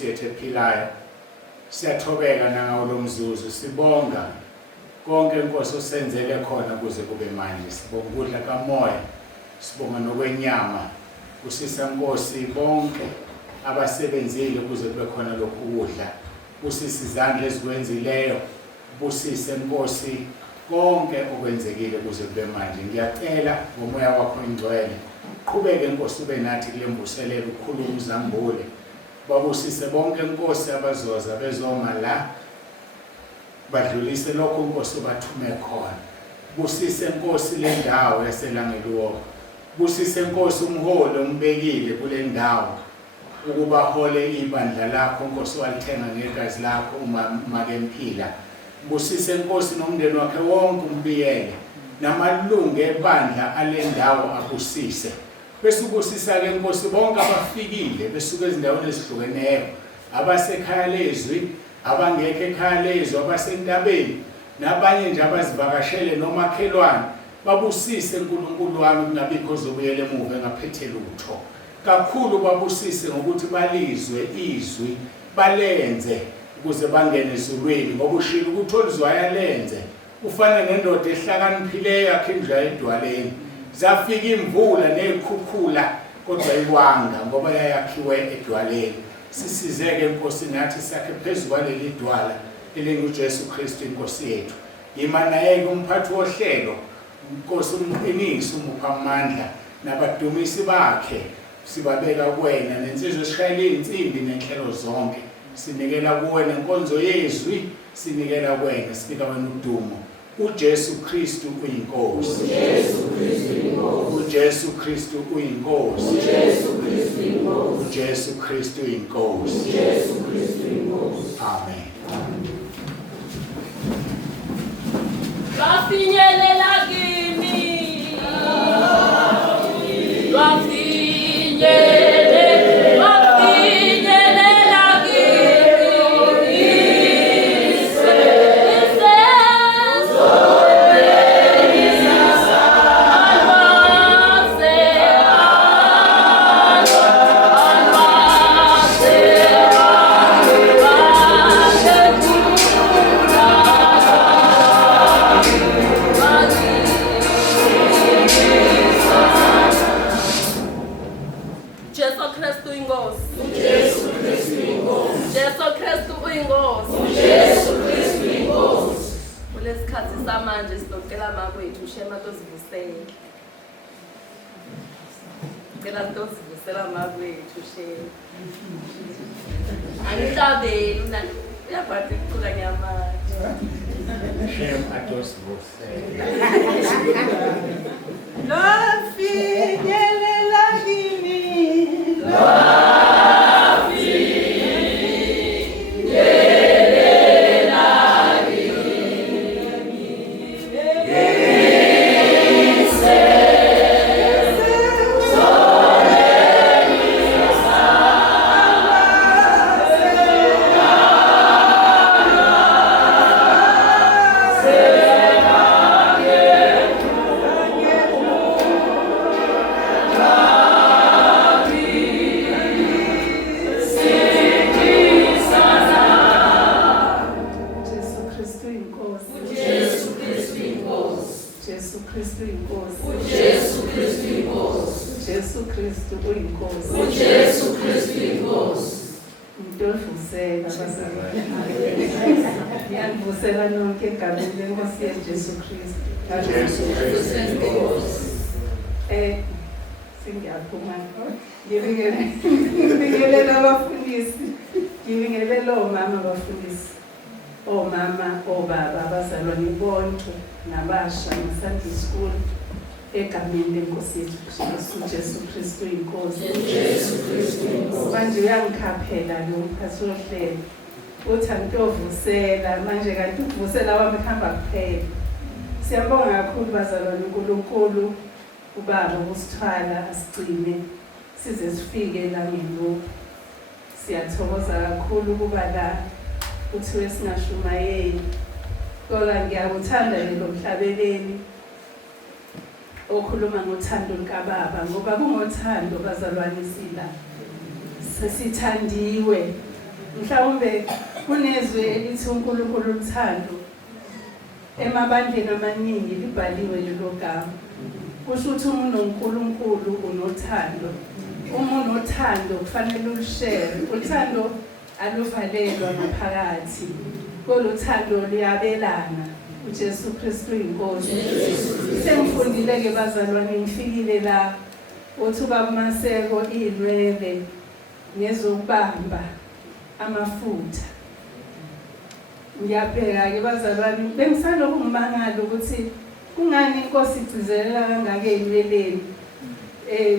Nkosi yethu ephilayo. Siyathobeka nangawo lo mzuzu, sibonga konke Nkosi osenzele khona kuze kube manje. Sibonga ukudla kamoya, sibonga nokwenyama. Usisa Nkosi bonke abasebenzile kuze kube khona lokhu kudla. Usisa izandla ezikwenzileyo, busise Nkosi konke okwenzekile kuze kube manje. Ngiyacela ngomoya wakho ingcwele, qhubeke Nkosi ube nathi kule mvuselelo, ukhuluma uzambule. Babusise bonke Nkosi abazoza bezoma la, badlulise lokho Nkosi obathume khona. Busise Nkosi le ndawo yaseLangeluwo. Busise Nkosi umholi ombekile kule ndawo ukuba hole ibandla lakho Nkosi walithenga ngegazi lakho uma Makemphila. Busise Nkosi nomndeni wakhe wonke umbiyele namalungu ebandla ale ndawo abusise. Bese ubusisa ke Nkosi bonke abafikile besuka ezindaweni ezihlukeneyo, abasekhaya lezwi, abangekho ekhaya lezwi, abasentabeni nabanye nje abazivakashele nomakhelwane. Babusise uNkulunkulu wami kungabikho ozobuyela emuva engaphethe lutho. Kakhulu babusise ngokuthi balizwe izwi, balenze ukuze bangene ezulwini, ngoba ushilo ukuthi oluzwayo lenze. Ufana nendoda ehlakaniphileyo yakhinjwa edwaleni. Zafika imvula nezikhukhula kodwa iwanga ngoba yayakhiwe edwaleni. Sisizeke Nkosi nathi sakhe phezulu kwaleli dwala elinguJesu Kristu Inkosi yethu. Yima naye umphathi wohlelo Nkosi umqinisi umupha amandla nabadumisi bakhe. Sibabeka kuwena nensizwe esishayela insimbi nenhlelo zonke. Sinikela kuwena inkonzo yezwi, sinikela kuwena, sibika wena udumo. uJesu Kristu uyinkosi. uJesu Kristu uyinkosi. uJesu Kristu uyinkosi. Amen. Wafinyelela kimi. Wafinyelela manje sizocela makwethu ushema tozivusela. Ngicela tozivusela makwethu shema. Angihlabeli mina uyabhathi ukucula ngiyamanje. Shema atosivusela. Lafinyelela kimi. Ngibingelela abafundisi, ngibingelela omama abafundisi, omama, obaba, abazalwane bonke nabasha naSunday school egameni lenkosi yethu Jesu Kristu inkosi. Manje uyangikhaphela lo mphathi wohlelo uthi angitovusela manje kanti ukuvusela wami kuhamba kuphela. Siyabonga kakhulu bazalwane uNkulunkulu ubaba usithwala asigcine size sifike la ngeLuphi. Siyathokoza kakhulu kuba la uthiwe singashumayeli. Kodwa ngiyakuthanda lo mhlabeleli okhuluma ngothando lukaBaba ngoba kungothando bazalwane sila sesithandiwe mhlawumbe kunezwi elithi uNkulunkulu uthando emabandleni amaningi libhaliwe lelo gama. Kusho ukuthi uma unoNkulunkulu unothando. Uma unothando kufanele ulushere. Uthando aluvalelwa ngaphakathi. Koluthando luyabelana. uJesu Kristu inkosi. Sengifundile ke bazalwane ngifikile la uthi ubaba Maseko inwele ngezokubamba amafutha. Ngiyabheka ke bazalwane bengisalokhu ngimangala ukuthi kungani inkosi igcizelela kangaka enweleni.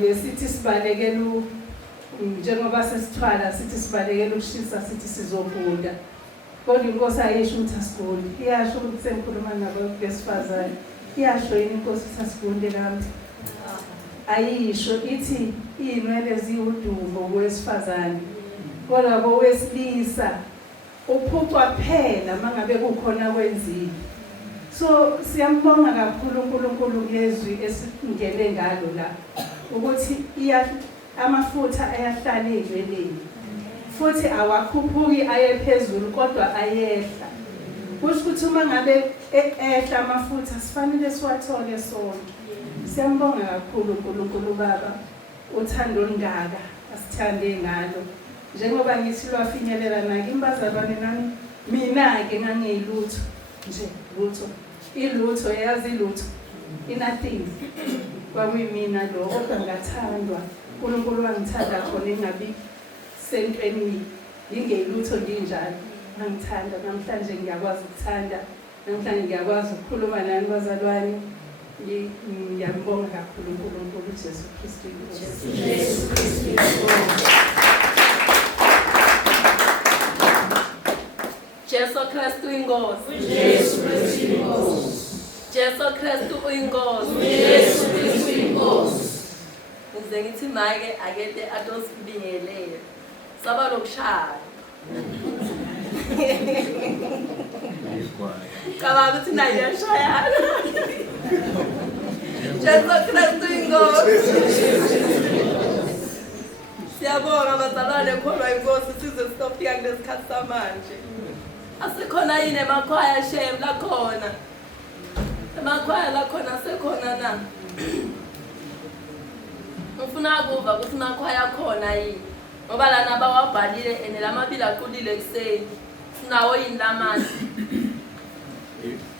Besithi sibalekela njengoba sesithwala sithi sibalekela ukushisa sithi sizobunda. Kodwa inkosi ayisho ukuthi asigule. Iyasho ukuthi sengikhuluma nabo besifazane. Iyasho yini inkosi ukuthi asigunde lami? Ayisho ithi inwele ziwudumbo kwesifazane. Kodwa kowesilisa uphucwa phela mangabe kukhona kwenzile. So siyambonga kakhulu uNkulunkulu ngezwi esingene ngalo la ukuthi amafutha ayahlala ezweleni. Futhi awakhuphuki aye phezulu kodwa ayehla. Kusho ukuthi uma ngabe ehla amafutha sifanele siwathole sonke. Siyambonga kakhulu uNkulunkulu Baba uthando olungaka asithande ngalo. Njengoba ngithi lwafinyelela nake imbazalwane nami mina ke ngangilutho nje lutho. Ilutho yazi ilutho. Nothing. Kwakuyimina lo kodwa ngathandwa. uNkulunkulu wangithanda khona engabi sentweni ngingelutho nginjalo. Ngangithanda namhlanje ngiyakwazi ukuthanda. Namhlanje ngiyakwazi ukukhuluma nani bazalwane. Ngiyambonga kakhulu uNkulunkulu uJesu Kristu. Jesu Kristu. Jesu Kristu inkosi. Jesu Kristu inkosi. Jesu Kristu inkosi. Jesu Kristu inkosi. Ngize ngithi make akede atosibingelele. Saba lokushaya. Cabanga ukuthi naye yashayana. Jesu Kristu inkosi. Siyabonga bazalwane kholwa inkosi size sitofika kulesikhathi samanje. Asikhona yini emakhaya shem la khona. Emakhaya la khona sekhona na. Ngifuna ukuva ukuthi emakhaya khona yini. Ngoba lana bawabhalile ene lamabili aqulile kuseni. Sinawo yini lamanje.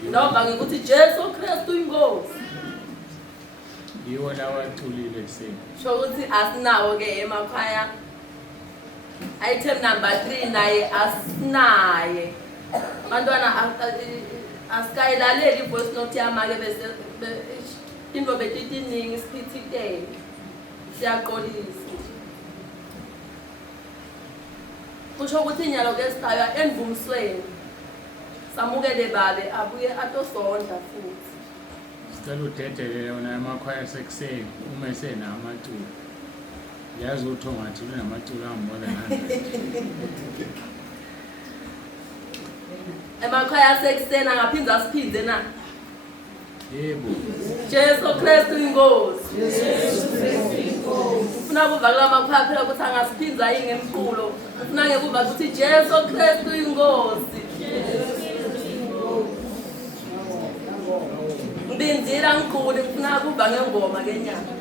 Ngoba ngikuthi Jesu Kristu inkosi. Yiwo lawa aqulile kuseni. Sho ukuthi asinawo ke emakhaya. Item number 3 naye asinaye. Abantwana asikayilaleli voice note yamake bese into betiningi siphithitele. Siyaqolisa. Kusho ukuthi inyalo ke sitaya envumisweni. Samukele babe abuye atosondla futhi. Sicela udedele yona emakhaya sekuseni uma esenamaculo. Yazi ukuthi ongathi unamaculo angibona ngani. Emakhaya sekusena ngaphinza siphinde na. Yebo. Jesu Kristu inkosi. Jesu Kristu inkosi. Ufuna ukuvakala amakhaya phela ukuthi angasiphinza yini ngemqulo. Ufuna ngekuva ukuthi Jesu Kristu inkosi. Ngibinzira ngiqule ufuna ukuva ngengoma kenyanga.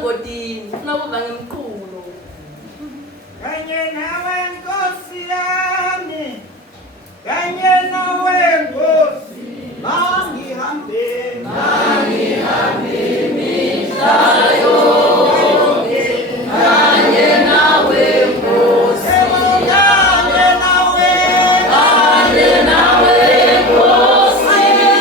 ngodini ufuna ukuva ngemqulo. Kanye nawe Nkosi yami, kanye nawe Nkosi, mangihambe Mihla yonke kanye nawe Nkosi, kanye nawe Nkosi yami,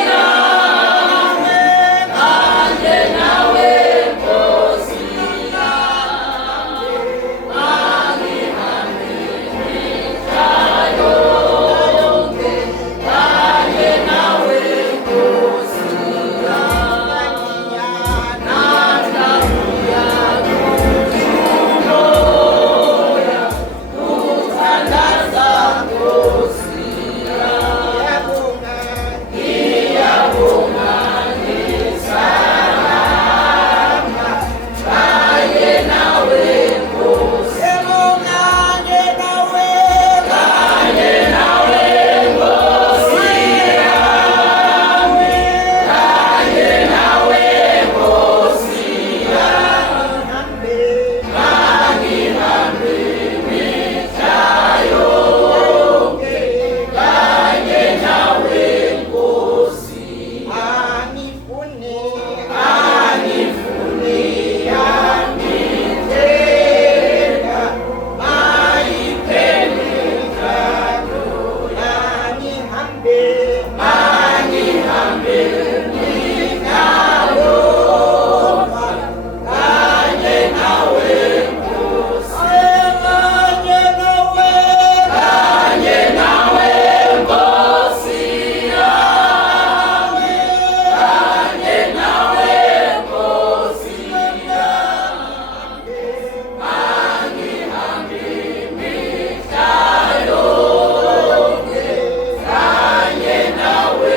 kanye nawe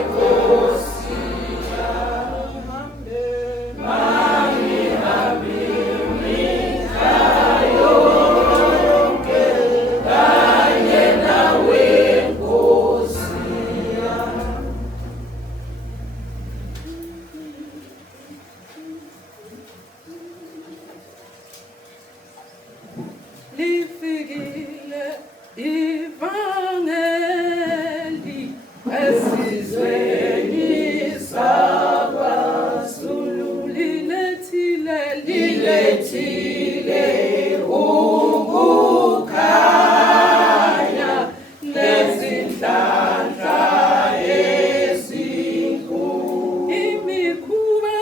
Nkosi yami, mangihambe mihla yonke kanye nawe Nkosi lifikile ivangeli esizweni sabazulu lilethile ukukhanya nezinhlanhla ezinkulu imikhuba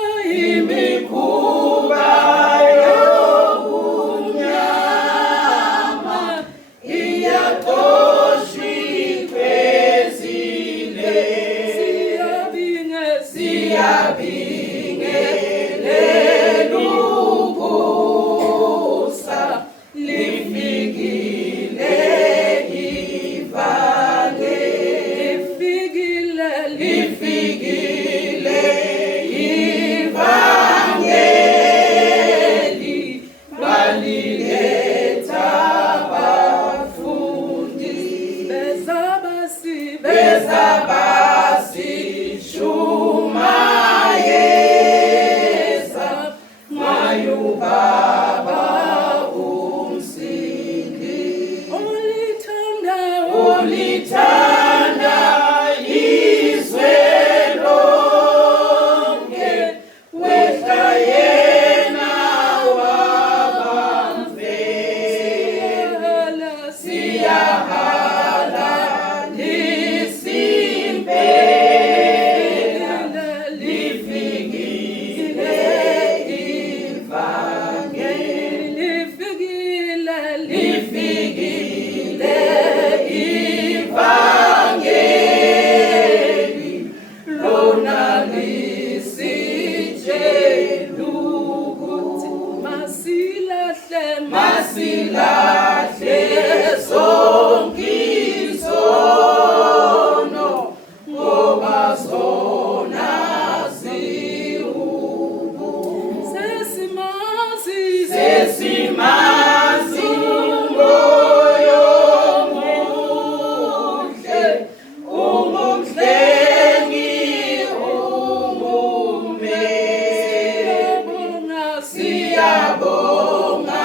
See siyabonga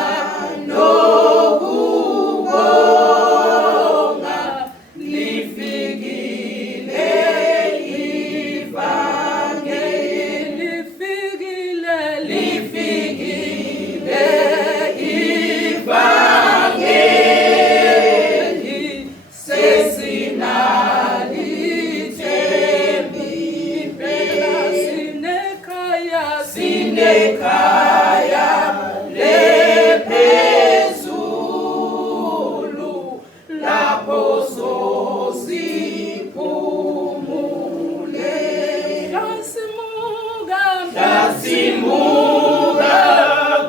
nokubonga lifikile ivangeli lifikile ivangeli sesinalithembi impela sinekaya lephezulu lapho sosiphumule ngasimuka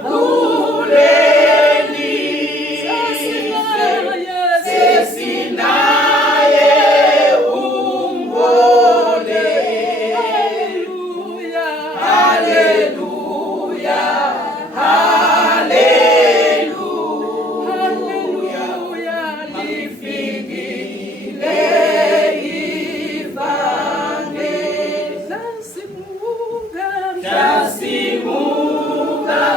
kuleli sesinaye umbole haleluya haleluya lifikile ivangeli ngasimuka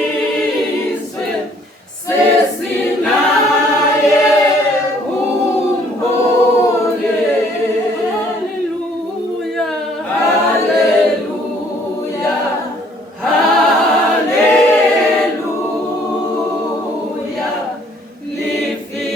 kulelizwe sesinaye umbole haleluya haleluya lifikile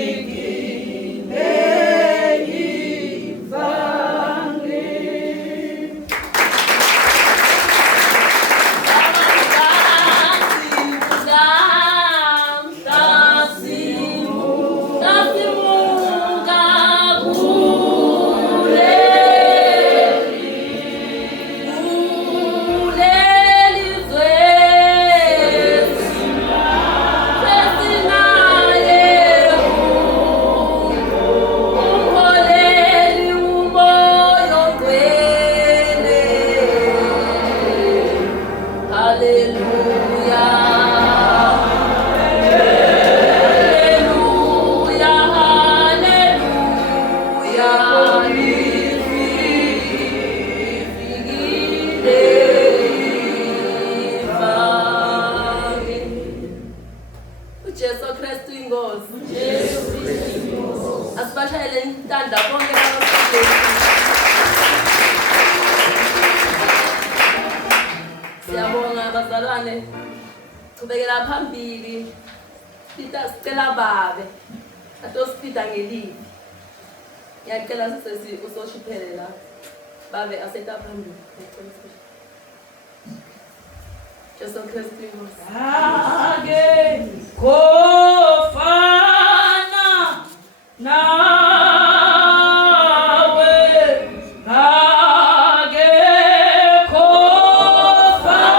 ivangeli. uJesu Kristu inkosi. Asibashayele intanda bonke abasebenzisi. Siyabonga abazalwane. Chubekela phambili. Sicela babe. Atosipida ngelivi. Ngiyacela sisi usoshiphele la. Babe aseta phambili. Jesu Kristu inkosi. Ake kofana nawe ake kofana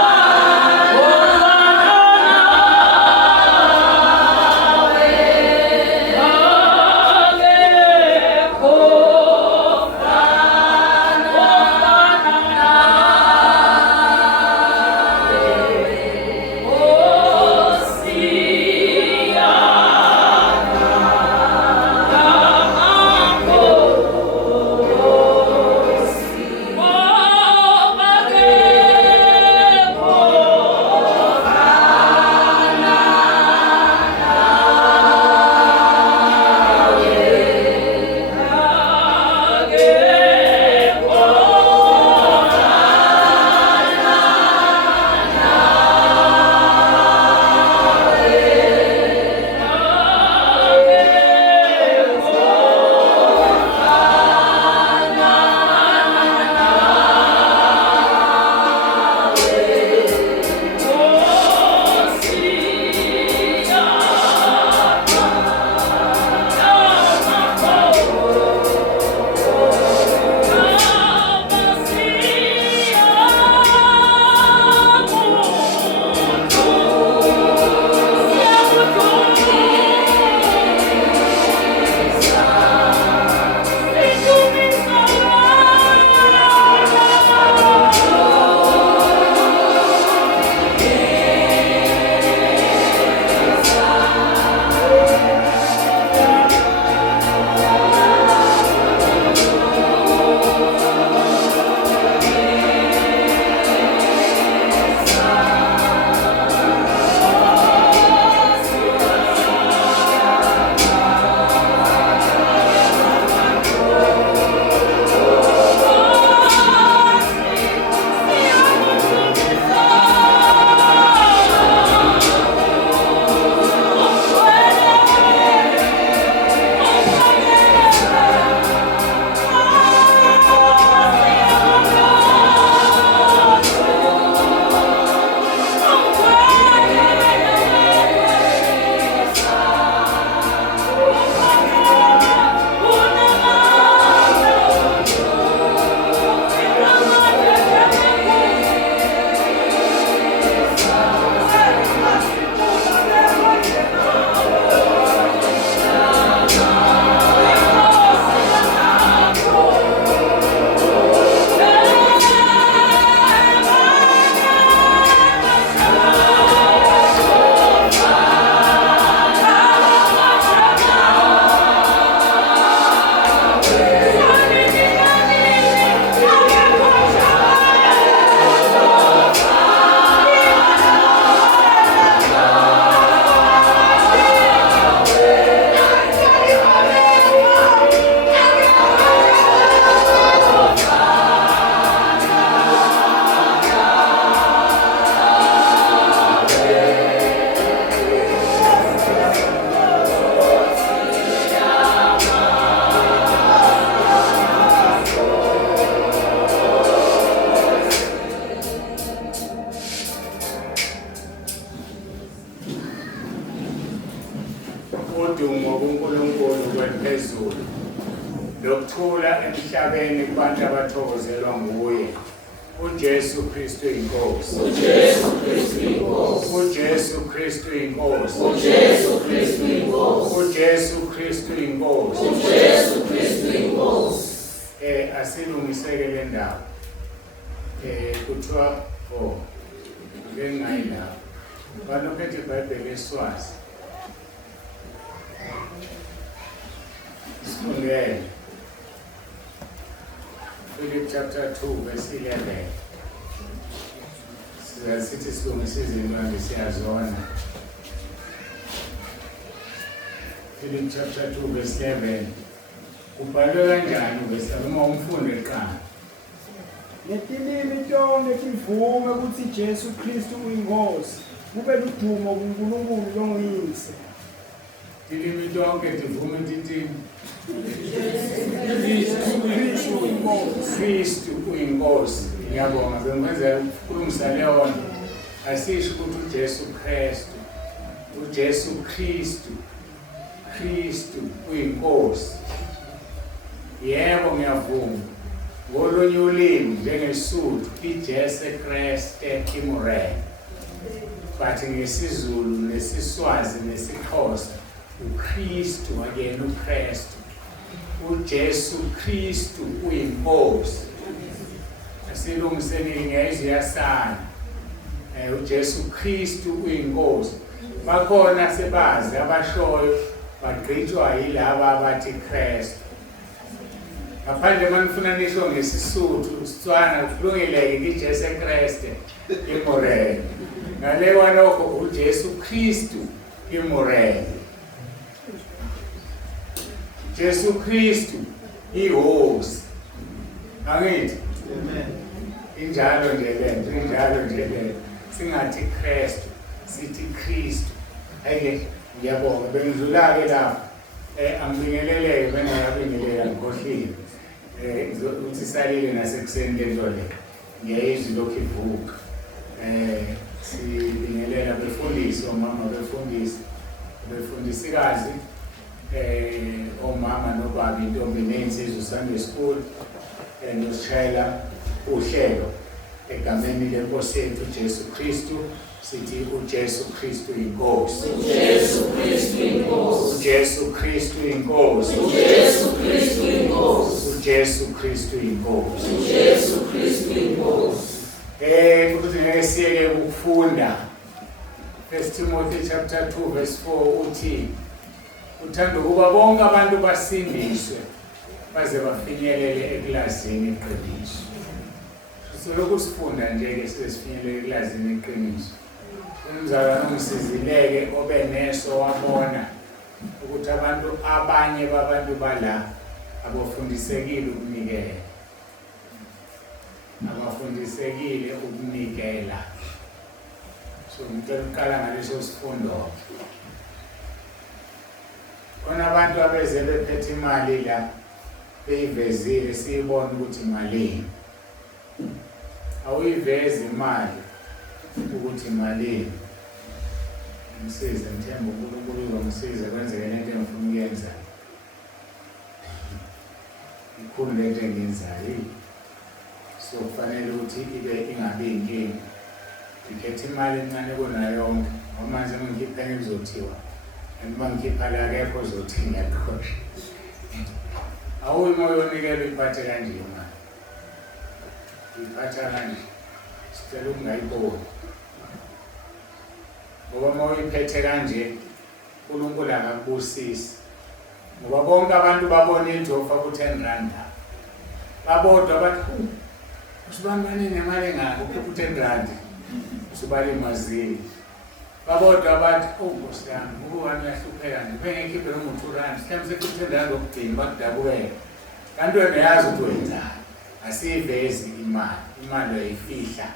nawe ake kofana udumo kuNkulunkulu kwephezulu lokuthula emhlabeni kubantu abathokozelwa nguye. uJesu Kristu inkosi. uJesu Kristu inkosi. uJesu Kristu inkosi. uJesu Kristu inkosi. uJesu Kristu inkosi. uJesu Kristu inkosi. Asilungiseke le ndawo. Kuthiwa ngengayila. Balokhethe iBhayibheli eSwazi. Sifundele. Philip chapter 2 verse 11. Sithi silungise izinto nje siyazona. Philip chapter 2 verse 11. Kubhalwe kanjani verse uma umfundo eqala? Netilimi tonke tivume ukuthi Jesu Kristu uyinkosi. Kube ludumo kuNkulunkulu longiyise. Tilimi tonke tivume tithi Kristu uyinkosi. Kristu uyinkosi. Ngiyabonga bengenza ukulungisa leyo nto. Asisho ukuthi uJesu Kristu. uJesu Kristu. Kristu uyinkosi. Yebo ngiyavuma. Ngolunye ulimi njengeSuthu iJesu Kreste kimure. But ngesiZulu nesiswazi nesiXhosa uKristu akuyena uKristu. uJesu Kristu uyinkosi. Asilungiseni ngezwi yasana. uJesu Kristu uyinkosi. Bakhona sebazi abashoyo bagqitshwa yilaba abathi Kristu. Ngaphandle manifuna nisho ngesisuthu Sitswana kulungeleke ngiJesu Kriste imorele. Ngale walokho uJesu Kristu imorele. Jesu Kristu ihosi. Angithi? Amen. Injalo nje lento, injalo nje lento. Singathi Kristu, sithi Kristu. Ayike ngiyabonga bengidlula ke lapha. Angibingeleleke bengayabingelela ngikhohlile. Uthi salile nasekuseni lento le. Ngiyayizwa lokho ivuka. Sibingelela befundisi omama befundisikazi omama nobaba intombi nensizwe Sunday school nosishayela uhlelo egameni lenkosi yethu Jesu Kristu sithi uJesu Kristu inkosi. uJesu Kristu inkosi. uJesu Kristu inkosi. uJesu Kristu inkosi. uJesu Kristu inkosi. uJesu Kristu inkosi. Ukuthi ngeke siyeke ukufunda 1 Timothy chapter 2 verse 4 uthi uthanda ukuba bonke abantu basindiswe baze bafinyelele eklazini iqiniso. Sisoloko sifunda nje ke sifinyelele eklazini iqiniso. Umzalwane ungisizileke obe neso wabona ukuthi abantu abanye babantu bala abafundisekile ukunikela. Abafundisekile ukunikela. So ngicela uqala ngaleso sifundo. Khona abantu abeze bephethe imali la beyivezile siyibona ukuthi imali. Awuyivezi imali ukuthi imali. Ngisize ngithemba uNkulunkulu uzongisiza kwenzeke lento engifuna ukuyenza. Ikhulu lento engiyenzayo. So kufanele ukuthi ibe ingabi inkinga. Ngikhethe imali encane kunayo yonke. Noma manje ngikhipha ngizothiwa. Noma ngikhipha la kekho uzothi ngiyaqhosha. Awuyi moyo onikela iphathe kanje imali. Iphatha kanje. Sicela ungayiboni. Ngoba uma uyiphethe kanje uNkulunkulu akakubusisi. Ngoba bonke abantu babona ijofa ku10 rand. Babodwa bathi usibambane nemali engaka ku10 rand. Usibale imazini. Babodwa bathi Nkosi yami ukubani uyahlupheka nje bengikhiphe lo 2 rand mhlawumbe seku10 rand okugcina bakudabukela. Kanti wena uyazi ukuthi wenzani. Asivezi imali ayifihla.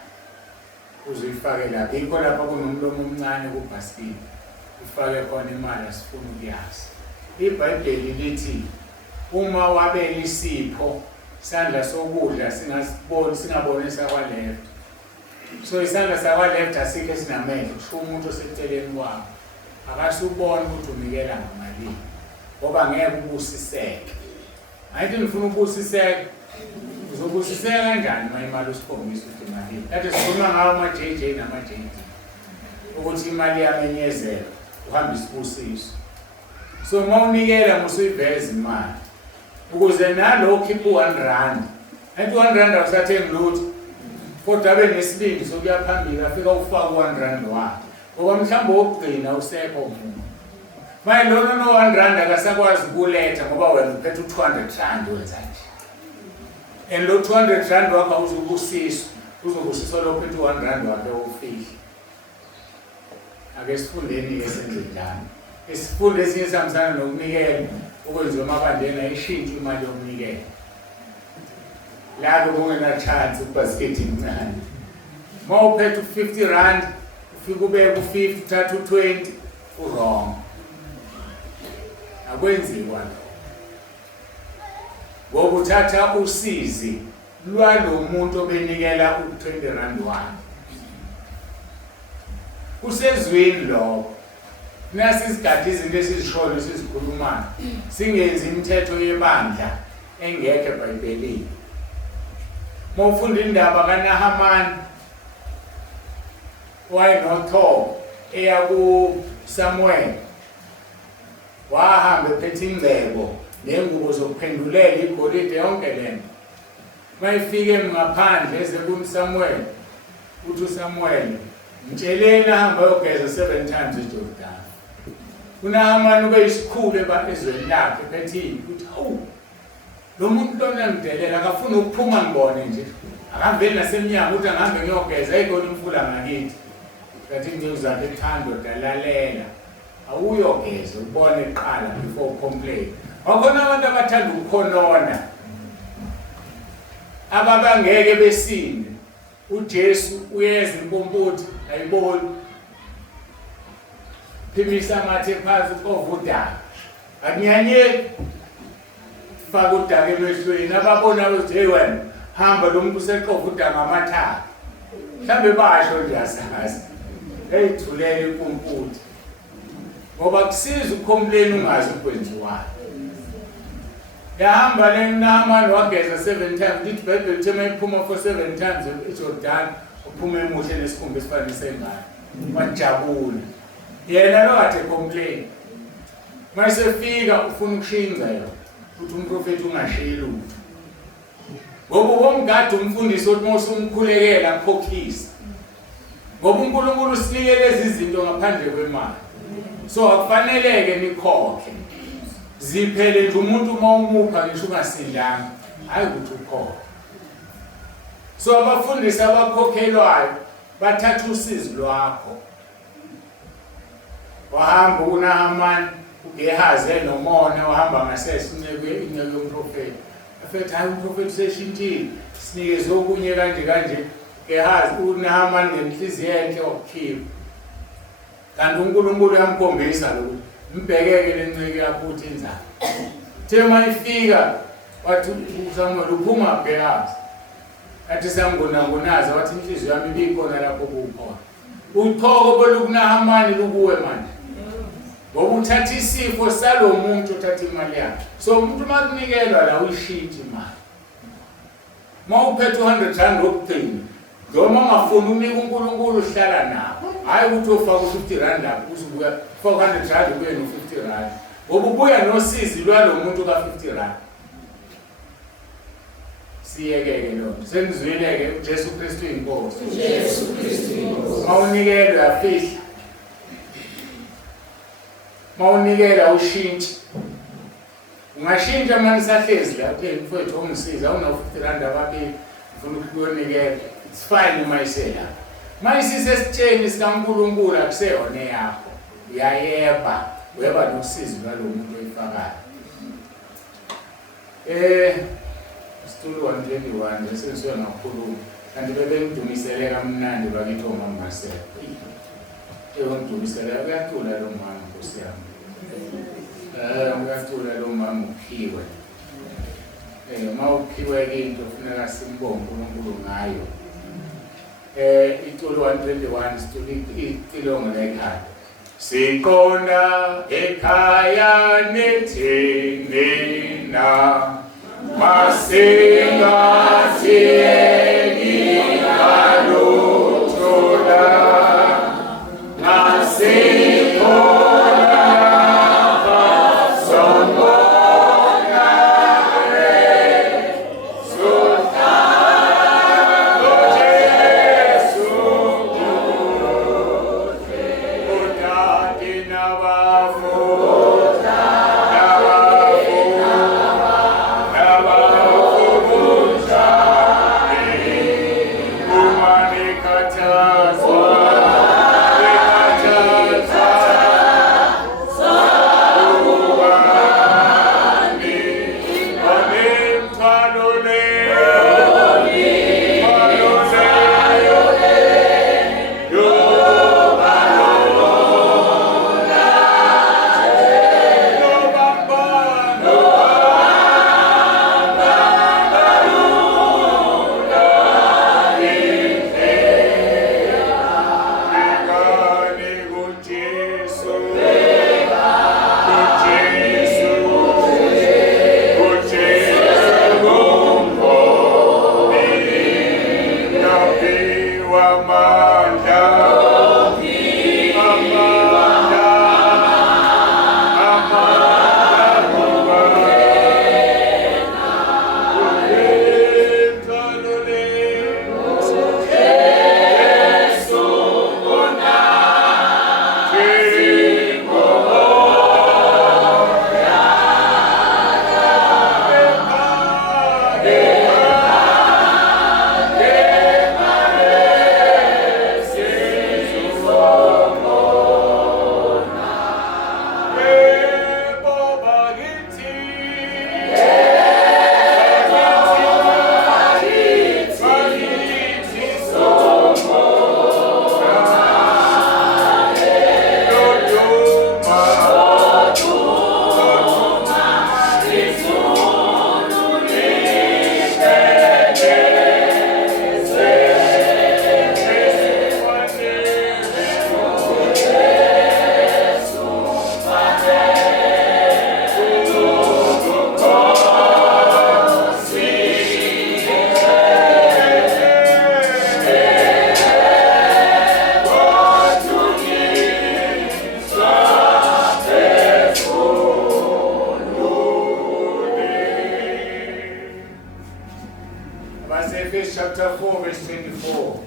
Uzuyifake lapha ikho lapha kunomlomo omncane kubhasikili. Ufake khona imali asifuna ukuyazi. iBhayibheli lithi uma wabela isipho isandla sokudla singaboni sakwa left. So isandla sakwa left asikho esinamehlo kusho umuntu oseceleni kwakho. akasubona ukuthi unikela ngamalini ngoba ngeke ubusiseke. Ayithi ngifuna ubusiseke, uzobusiseka kanjani uma imali usikhombisa ukuthi imalini? Kade sikhuluma ngawo ama-JJ nama-JD ukuthi imali yamenyezelo uhamba isibusiso. So uma unikela musuyiveza imali ukuze nalo ukhipha u-R1 and u-R1 awusathengi lutho kodwa abe nesibindi sokuya phambili afika ufaka u-R1 wakhe ngoba mhlawumbe wokugcina usekho umuntu. Manje lona no-R1 akasakwazi ukuletha ngoba wena uphethe u-R200 wenza nje. And lo R200 wakho uzobusiswa lo phethe u-R1 wakhe ufihla. Ake sifundeni-ke senze njani. Isifundo esinye sihambisana nokunikela okwenziwa emabandleni ayishintshe imali yokunikela. Lapho kungena-chance kubhasiketi incane. Uma uphethe u-R50 ufike ubeke u-50 uthathe u-20 u-wrong. Akwenziwa lokho. Ngoba uthatha usizi lwalo muntu obenikela u-R20 wakhe. Kusezweni lokho. Nasi isigadi izinto esizishoyo esizikhulumayo singenzi imithetho yebandla engekho eBhayibhelini. Uma ufunda indaba kaNahamani wayenoThobo eya kuSamuel wahamba ephethe ingcebo nengubo zokuphendulela igolide yonke lento. Mayifike ngaphandle eze kuSamuel uthi uSamuel mtsheleni ahamba yogeza 7 times eJordan. UNahamani ube isikhulu ezweni lakhe ephethe ukuthi hawu lo muntu lona ngidelela akafuna ukuphuma ngibone nje akaveli nasemnyango ukuthi angihambe ngiyogeza ayikona imfula ngakithi kathi inceku zakhe ethando dalalela awuyogeza ubone kuqala before complain. Wakhona abantu abathanda ukukhonona ababangeke besinde. uJesu uyeza impompothi ayiboni phimisa amathe phansi ovudaka akunyanyeki faka udaka emehlweni ababona ukuthi hey wena hamba lo muntu useqova udaka ngamathatha mhlambe basho nje asazi hey thulele impompothi ngoba kusiza ucomplain ungazi ukwenziwayo. Yahamba leNahamani wageza 7 times. Lithi iBhayibheli lithi mayiphuma for 7 times eJordan uphuma emuhle nesikhumba esifana sengane. Wajabula. Yena lo athe complain. Mayisefika ufuna ukushinga yona. Uthi umprofeti ungashiyi lutho. Ngoba womgadi umfundisi othi mosumkhulekela akukhokhisa. Ngoba uNkulunkulu usinikele lezi zinto ngaphandle kwemali. So akufaneleke nikhokhe. Ziphele nje umuntu uma umupha ngisho ungasindanga hayi ukuthi ukhokhe. So abafundisi abakhokhelwayo bathatha usizi lwakho. Wahamba uNahamani uGehazi enomona wahamba ngasese inceke yomprofeti. Afethe hayi umprofeti useshintile sinikeze okunye kanje Gehazi uNahamani ngenhliziyo enhle okukhipha. Kanti uNkulunkulu uyamkhombisa lokho mbhekeke lenceke yakho uthi inzalo. Thema ifika wathi uSamuel uphuma Gehazi. Athi sangonaza wathi inhliziyo yami ibikhona lapho kukhona. Uthoko bolukuNahamani lukuwe manje. Ngoba uthatha isifo salomuntu uthatha imali yakhe. So umuntu makunikelwa la uyishintsha imali. Uma uphethe R100 okugcina noma ungafuni unika uNkulunkulu uhlala nawo. Hayi ukuthi ufaka u50 lapho uzobuya R400 kuye no50. Ngoba ubuya nosizi lwalo muntu ka50. Siyekeke lo. Senizwileke uJesu Kristu inkosi. Jesu Kristu inkosi. Mawunikela yafihla. Mawunikela ushintshe. Ungashintsha manje sahlezi lapha mfowethu ongisiza una50 ababili ufuna ukunikela. It's fine uma isela. Mayisise sitsheni sikaNkulunkulu akuseyona yakho. Uyayeba, uyeba nosizi lwalo muntu oyifakayo. Situlo 121 esenziwe ngakhuluma. Kanti bebengidumisele kamnandi bakithi omama basela. Ngidumisele kuyacula lo mama Nkosi yami. Ngiyacula lo mama uphiwe. Uma uphiwe into kufuneka simbonge uNkulunkulu ngayo. Itulo 121 situlo itilongo lekhaya. Sikhona ekhaya nethina masingathiyeki ngaluthola Ephesians chapter 4 verse 24.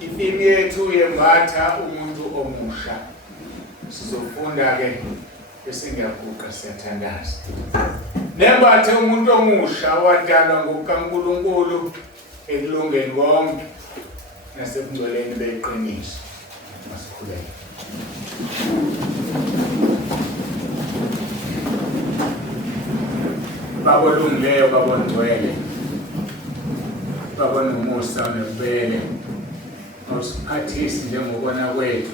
Itheme yethu yembatha umuntu omusha. Sizofunda ke bese ngiyaguqa siyathandaza. Nembathe umuntu omusha wadalwa nguNkulunkulu ekulungeni konke nasebungcweleni beqiniso. Masikhuleke. Baba olungileyo, Baba ongcwele, Baba nomusa nebele, awusiphathisi njengokubona kwethu,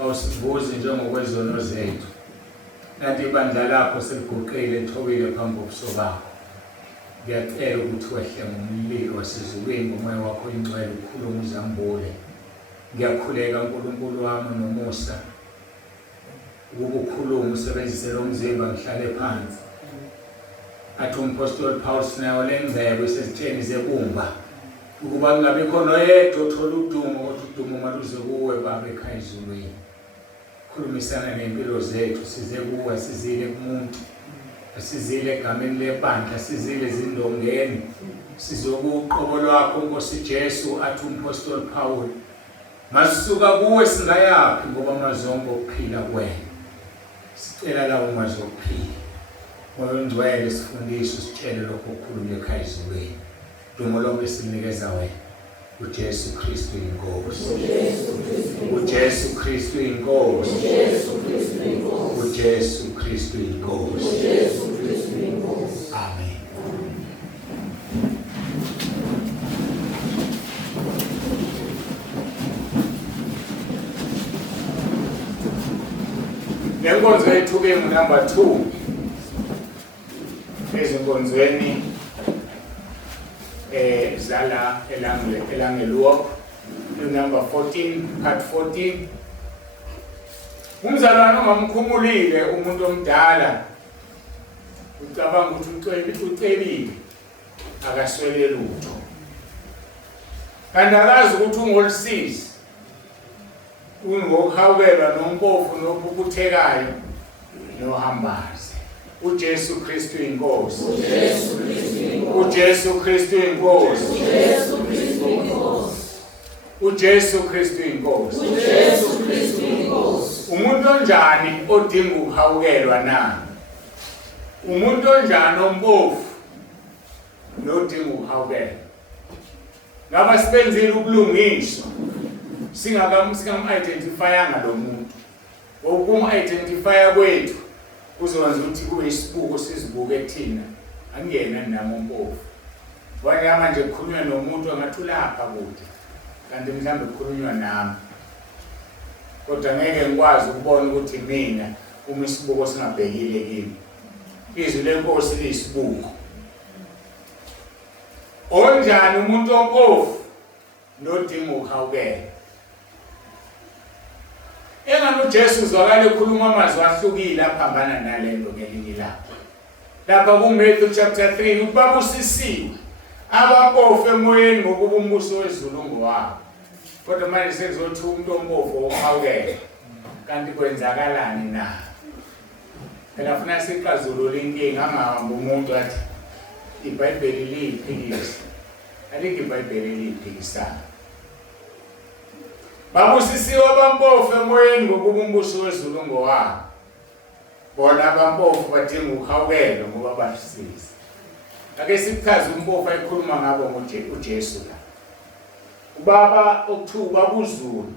awusivuzi njengokwezono zethu. Nathi ibandla lakho seliguqile lithobile phambi kobuso bakho. Ngiyacela ukuthi wehle ngomlilo wasezulwini ngomoya wakho oyingcwele ukhulume uzambule. Ngiyakhuleka uNkulunkulu wami nomusa ukuba ukhulume usebenzise lo mzimba ngihlale phansi. Athi umpostoli Paul nayo lengcebo esezitheni zebumba ukuba kungabe khona oyedwa othola udumo kodwa udumo maluze kuwe Baba ekhaya ezulwini. Khulumisana nempilo zethu, size kuwe, sizile kumuntu, asizile egameni lebandla, sizile ezindongeni, sizokuqobo lwakho Nkosi Jesu. Athi umpostoli Paul masisuka kuwe singayaphi ngoba amazongo okuphila kwena. Sicela lawo mazwi okuphila. Moya ongcwele sifundise usitshele lokho okukhulunywa ekhaya ezulwini. Dumo lonke silinikeza wena. uJesu Kristu inkosi. uJesu Kristu inkosi. uJesu Kristu inkosi. Amen. Lenkonzo yethu ke number 2. Ezinkonzweni zala elangeluo number 14 part 14 Umzalwane ongamkhumulile umuntu omdala ucabanga ukuthi ucebile akaswele lutho. Kanti akazi ukuthi ungolisizi ungokuhawukela nompofu nophukuthekayo nohambazi. uJesu Kristu inkosi. uJesu Kristu inkosi. uJesu Kristu inkosi. Umuntu onjani odinga ukuhawukelwa na? Umuntu onjani ompofu nodinga ukuhawukelwa? Ngaba sibenzile ubulungiswa singam-identifyanga lo muntu. Ukum-identifya kwethu kuzokwenza ukuthi kube isibuko sizibuke thina angena nami ompofu. Wanya manje kukhulunywa nomuntu angathi ulapha kude kanti mhlawumbe kukhulunywa nami. Kodwa ngeke ngikwazi ukubona ukuthi mina uma isibuko singabhekile kimi. Izwi lenkosi liyisibuko. Onjani umuntu ompofu nodinga ukuhawukela? Engani uJesu uzwakala ekhuluma amazwi ahlukile aphambana nalento ngelinye ilapha. Lapha kuMatthew chapter 3 ubabusisiwe abampofu emoyeni ngokuba umbuso wezulu ngowabo. Kodwa manje sekuzothi umuntu ompofu ohawukela. Kanti kwenzakalani na? Phela funa siqazulule inkinga angahamba umuntu athi iBhayibheli liyiphikisa. Alikho iBhayibheli liyiphikisana. Babusisiwe abampofu emoyeni ngokuba umbuso wezulu ngowabo. Bona abampofu badinga ukuhawukela ngoba bashisiza. Ake sikuchaze umpofu ayikhuluma ngabo uJesu la. Ubaba okuthiwa kuzulu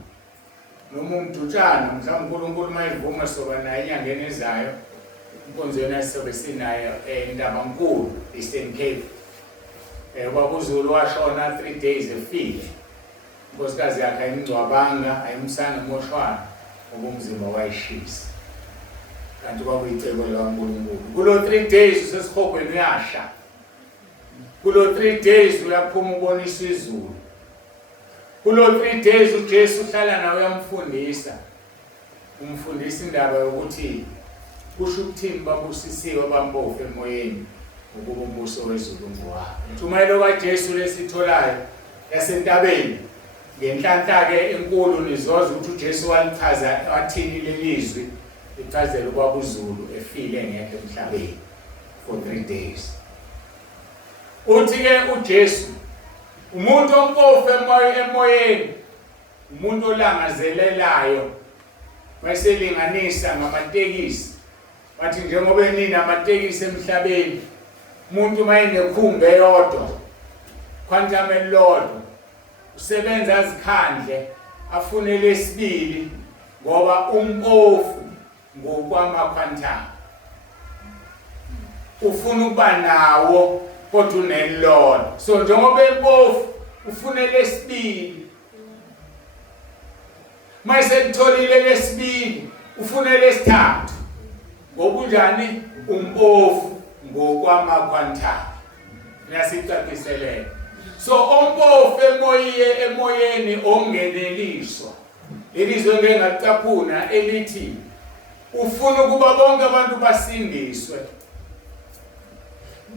noma umdutshana mhlawumbe uNkulunkulu mayivuma soba naye enyangeni ezayo inkonzo yena sizobe sinayo eNdabankulu Eastern Cape. Ubakuzulu washona 3 days efile. Inkosikazi yakhe ayimgcwabanga ayimsanga emoshwana ngoba umzimba wayishisa. Kanti kwakuyicebo likaNkulunkulu. Kulo 3 days usesihogweni uyasha. Kulo 3 days uyaphuma ubonisa izulu. Kulo 3 days uJesu uhlala nawe uyamfundisa. Umfundisa indaba yokuthi kusho ukuthini babusisiwe abampofu emoyeni ukuba umbuso wezulu ngowabo. Intshumayelo kaJesu lesitholayo yasentabeni ngenhlanhla ke enkulu nizoza ukuthi uJesu walichaza wathini lelizwi lichazela ubabuzulu efile ngekho emhlabeni for 3 days. Uthi ke uJesu umuntu ompofu emoyeni umuntu olangazelelayo baselinganisa ngamatekisi bathi njengoba nina amatekisi emhlabeni umuntu mayenekhumbe eyodwa quantum elilodwa usebenza azikhandle afune lesibili ngoba umpofu ngokwama-quantum ufuna ukuba nawo kodwa unelilodwa. So njengoba empofu ufune lesibili mayiselitholile lesibili ufune lesithathu ngokunjani umpofu ngokwama-quantum. Ngiyasicaciselela. So ompofu emoyeni ongeneliswa ilizwe ngengalicaphuna elithi ufuna ukuba bonke abantu basindiswe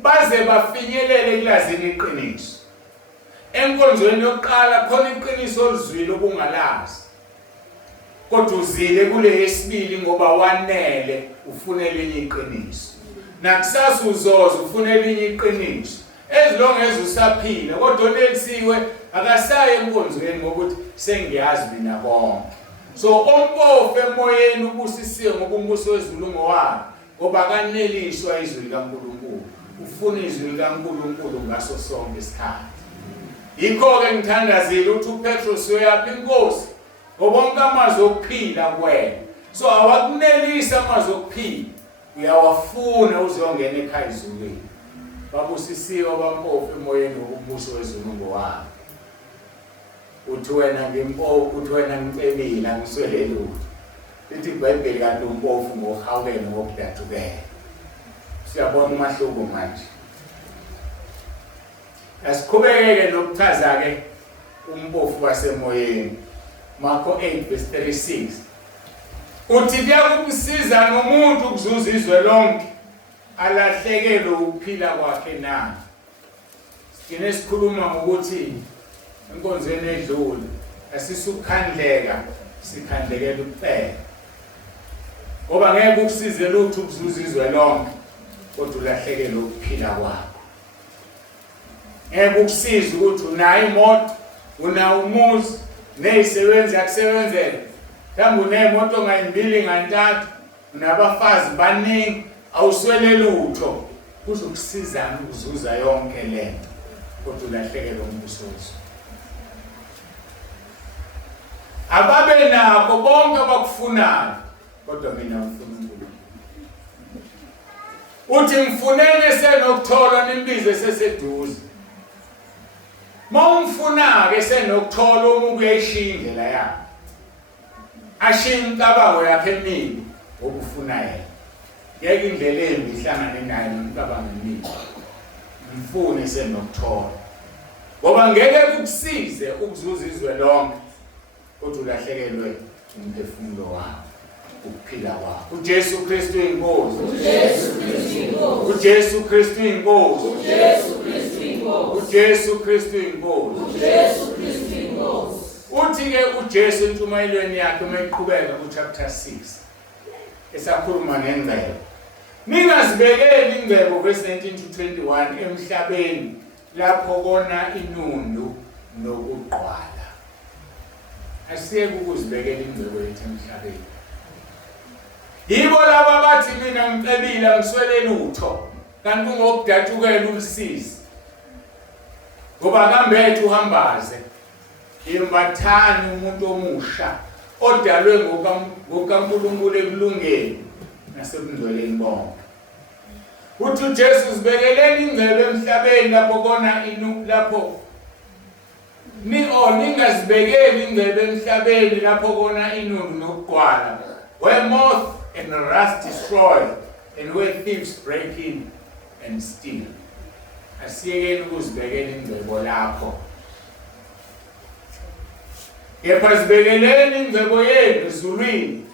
baze bafinyelele kulazini iqiniso. Enkonzweni yokuqala khona iqiniso olizwile obungalazi. Kodwa uzile kule yesibili ngoba wanele ufuna elinye iqiniso. Nakusasa uzoza ufuna elinye iqiniso. As long as usaphila kodwa onelisiwe akasaye enkonzweni ngokuthi sengiyazi mina bonke. So ompofu emoyeni ubusisiwe ngoba umbuso wezulu ngowabo ngoba kaneliswa izwi likaNkulunkulu. Ufuna izwi likaNkulunkulu ngaso sonke isikhathi. Yikho-ke ngithandazile ukuthi uPetrus uyaphi inkosi ngoba wonke amazwi okuphila kuwena. So awakunelisa amazwi okuphila uyawafuna uzongena ekhaya ezulwini. Babusisiwe abampofu emoyeni ngokumbuso wezulu ngowabo. Uthi wena ngimpofu uthi wena ngicebile angiswele lutho. Lithi iBhayibheli kanti umpofu ngohawukela ngokudathukela. Siyabona umahluko manje. Asiqhubeke nokuchaza ke umpofu wasemoyeni. Marko 8 verse 36. uthi kuyakumsiza nomuntu ukuzuza izwe lonke alahlekelwe ukuphila kwakhe na. Sine sikhuluma ngokuthi enkonzweni edlule asisukhandleka sikhandlekela ukuphela. Ngoba ngeke ukusize lutho ukuzuza izwe lonke kodwa ulahlekelwe ukuphila kwakho. Ngeke ukusize ukuthi unayo imoto, unawo umuzi, nezisebenzi yakusebenzela. Kambe unemoto ngayimbili ngantathu, unabafazi baningi, awuswele lutho. Kuzokusiza ukuzuza yonke lento kodwa ulahlekelwe umbuso wethu. Ababe nakho bonke abakufunayo kodwa mina ngifuna uNkulunkulu. Uthi mfunene senokuthola nimbize seseduze. Mawumfuna-ke senokuthola umuntu uyayishiya indlela yakhe. Ashiya imicabango yakhe emibi okufuna yena. Ngeke indlela embi ihlangane naye nomcabango emibi. Mfune senokuthola. Ngoba ngeke kukusize ukuzuza izwe lonke kodwa ulahlekelwe umphefumulo wakho, ukuphila kwakho. uJesu Kristu inkosi. uJesu Kristu inkosi. uJesu Kristu inkosi. Uthi-ke uJesu entshumayelweni yakhe uma iqhubeka kuchapter 6 esakhuluma ngengcebo. Ningazibekeli ingcebo verse 19 to 21 emhlabeni lapho kona inundu nokuqwala. Asiyeke ukuzibekela ingcebo yethu emhlabeni. Yibo laba bathi mina ngicebile ngiswele lutho kanti kungokudatsukela ulisizi. Ngoba kambe uhambaze imbathani umuntu omusha odalwe ngokaNkulunkulu ekulungeni nasebungcweleni bonke. Uthi uJesu sibekeleni ingcebo emhlabeni lapho kona lapho ningazibekeli ingcebo emhlabeni lapho kona inundu nokuqwala, where moth and rust destroy and where thieves break in and steal. Asiyekeni ukuzibekela ingcebo lapho. Kepha sibekeleni ingcebo yenu ezulwini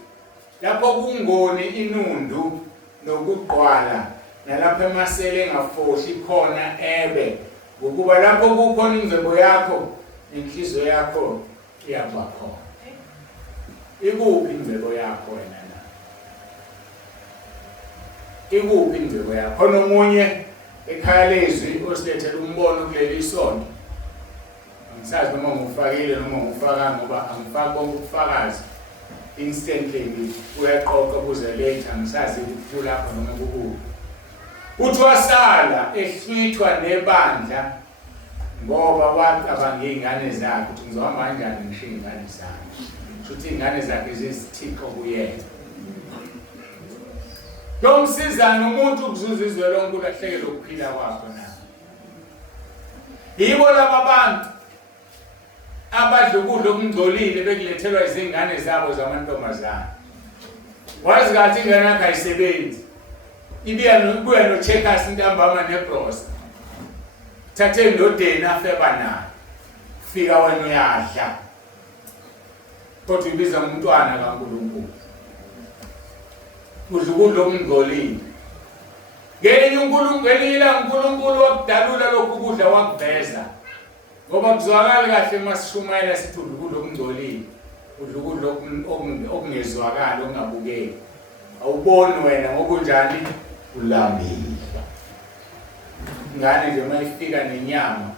lapho kungoni inundu nokuqwala nalapho emasele engafohli khona ebe, ngokuba lapho kukhona ingcebo yakho inhliziyo yakho iyaba khona. Ikuphi ingcebo yakho wena na? Ikuphi ingcebo yakho? Khona omunye ekhaya lezwi osilethela umbono kuleli sonto. Angisazi noma ngufakile noma ngufaka ngoba angifaki bonke ubufakazi. Instantly uyaqoqa kuze later angisazi ukuthi lapha noma kukubi. Uthi wasala ehlwithwa nebandla ngoba wacabanga izingane zakhe ukuthi ngizohamba kanjani ngishiye izingane zami. Futhi izingane zakhe zizithixo kuyena. Yomsizana umuntu ukuzuza izwe lonke ulahlekelwe ukuphila kwakho na. Yibo laba bantu abadla ukudla okungcolile bekulethelwa izingane zabo zamantombazana. Wazi kathi ingane yakhe ayisebenzi. Ibuya no-checkers intambama nebrosa. Thathe indodeni afeba nayo. Fika wena uyadla. Kodwa ibiza umntwana kaNkulunkulu. Udla ukudla okungcolile. Ngelinye ilanga uNkulunkulu wakudalula lokhu kudla wakuveza. Ngoba kuzwakala kahle masishumayela sithi udla ukudla okungcolile. Udla ukudla okungezwakala okungabukeki. Awuboni wena ngokunjani ulambile. Ngane nje mayifika nenyama,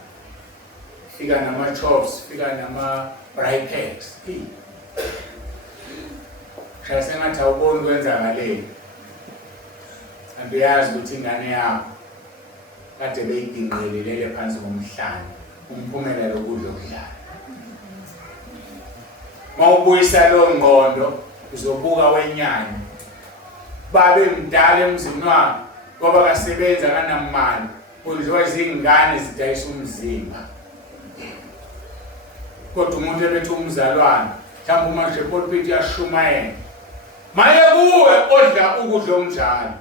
fika nama-chops, fika nama-braai-packs. Shaya sengathi awuboni kwenzakaleni. Kanti uyazi ukuthi ingane yakho kade beyidinqelelele phansi komhlane. Umphumela lokudla okudlayo. Mawubuyisa lo ngqondo uzobuka wenyanya. Babe mdala emzini wakhe ngoba kasebenza kanamali. Kudliwa izingane zidayisa umzimba. Kodwa umuntu ebethi umzalwane mhlawumbe uma nje pulpit yashumayela. Maye kuwe odla ukudla omnjalo.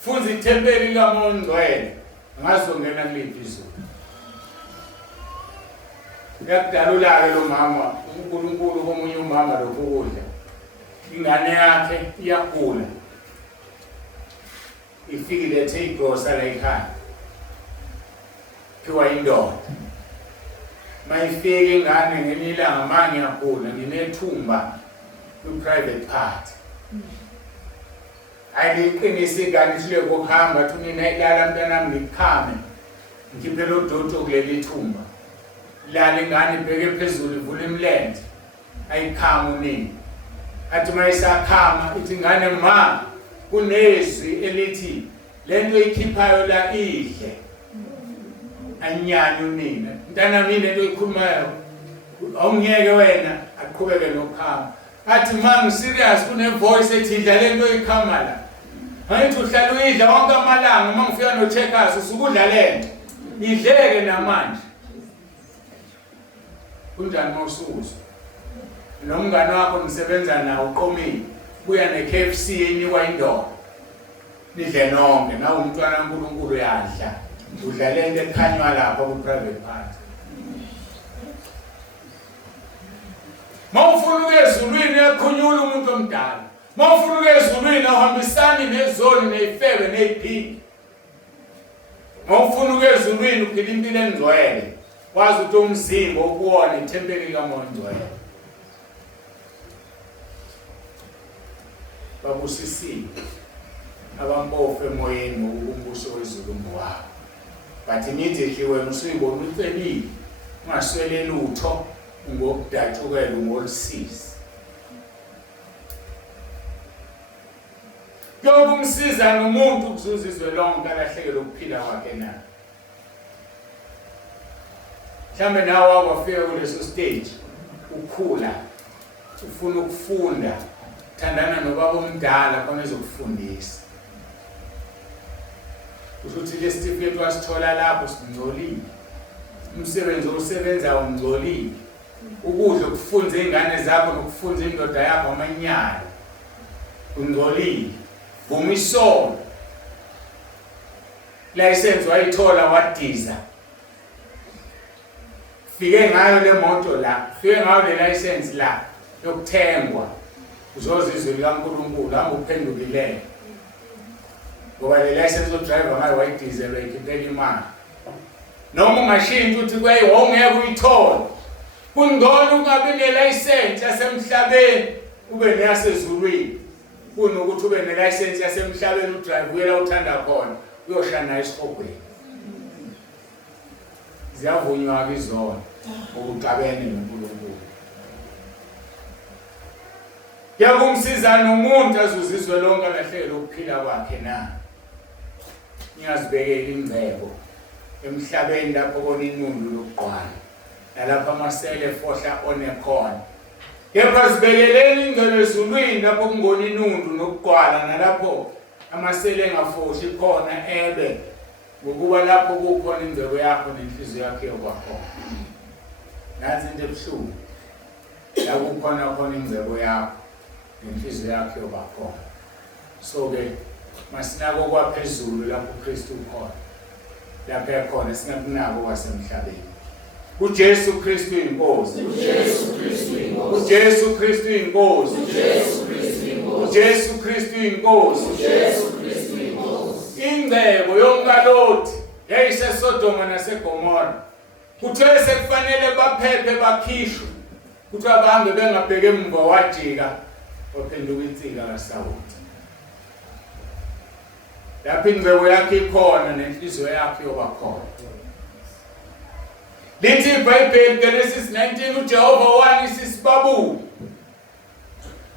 Funza ithempeli likaMoya Ongcwele ngazongena kuliphi izulu. Yakudalula-ke lo mama uNkulunkulu komunye umama lokhu kudla. ingane yakhe iyagula ifikile ethe igrosa la ekhaya phiwa indoda mayifike ingane ngelinye ilanga ma ngiyagula nginethumba kwi-private part ayiliqinisa ingane ihlule kokuhamba athi unina ilala mntanami ngikhame ngikhiphe lo dodo kuleli thumba lala ingane ibheke phezulu ivula imlenze ayikhama unina athi mayisakhama ithi ingane ma kunezwi elithi lento ikhiphayo la idle anyanya unina mntanami lento ikhulumayo awungiyeke wena aqhubeke nokukhama athi ma ngiserious kune-voice ethi idla lento ikhama la angithi uhlala uyidla wonke amalanga uma ngifika no-checkers usukudla lento idleke namanje kunjani uma usuzwa nomngane wakho nisebenza nawo uqomile buya ne-KFC enikwa indoda nidle nonke nawe umntwana kaNkulunkulu uyadla udla lento ekhanywa lapha ku-private part mawufuna ukuya ezulwini ekhunyula umuntu omdala mawufuna ukuya ezulwini awuhambisani nezoni ney'febe ney'phiki mawufuna ukuya ezulwini uphila impilo engcwele wazi ukuthi umzimba ukuwona ithempeli likamoya ongcwele babusisiwe abampofu emoyeni ngokumbuso wezulu ngowabo but immediately wena usuyibona ucelile ungaswele lutho ngokudacukela ngolisizi yokumsiza nomuntu ukuzuza izwe lonke alahlekelwe ukuphila kwakhe na mhlambe nawe wakwafika kuleso stage ukhula ufuna ukufunda thandana nobaba omdala khona ezokufundisa ukuthi lesitifiketi wasithola lapho singcolile umsebenzi osebenza ungcolile ukudla ukufunza ingane zakho nokufunza indoda yakho amanyala ungcolile vuma isono license wayithola wadiza fike ngayo le moto la fike ngayo le license la yokuthengwa uzozizwe likaNkulunkulu hamba uphendukile ngoba le license yodriver ngayo wayidizelwa ikhiphela imali noma ungashintsha ukuthi kwayihongeke uyithola kungcono ungabi nelicense yasemhlabeni ube neyasezulwini kunokuthi ube nelicense yasemhlabeni udrive uyela uthanda khona uyoshana esihogweni ziyavunywa izona ukuqabene noNkulunkulu yakumsiza nomuntu azuzizwe lonke alahlekelwe ukuphila kwakhe na ngiyazibekela ingcebo emhlabeni lapho kona inundu lokugqwala nalapha amasele efohla onekhona kepha zibekeleni ingcebo ezulwini lapho kungona inundu nokugqwala nalapho amasele engafohli khona ebe ngokuba lapho kukhona ingcebo yakho nenhliziyo yakho yokwakhona nansi into ebuhlungu la kukhona ingcebo yakho nenhliziyo yakho yokwakhona so-ke masinako kwaphezulu lapho uKristu ukhona lapho ekhona singakunako kwasemhlabeni uJesu Kristu inkosi uJesu Kristu inkosi uJesu Kristu inkosi ingcebo yomkaLoti yayiseSodoma naseGomora kuthiwe sekufanele baphephe bakhishwe kuthi abahambe bengabheke emuva wajika waphenduka insika kaSawuli lapho ingcebo yakhe ikhona nenhliziyo yakhe yobakhona lithi iBhayibheli Genesis 19 uJehova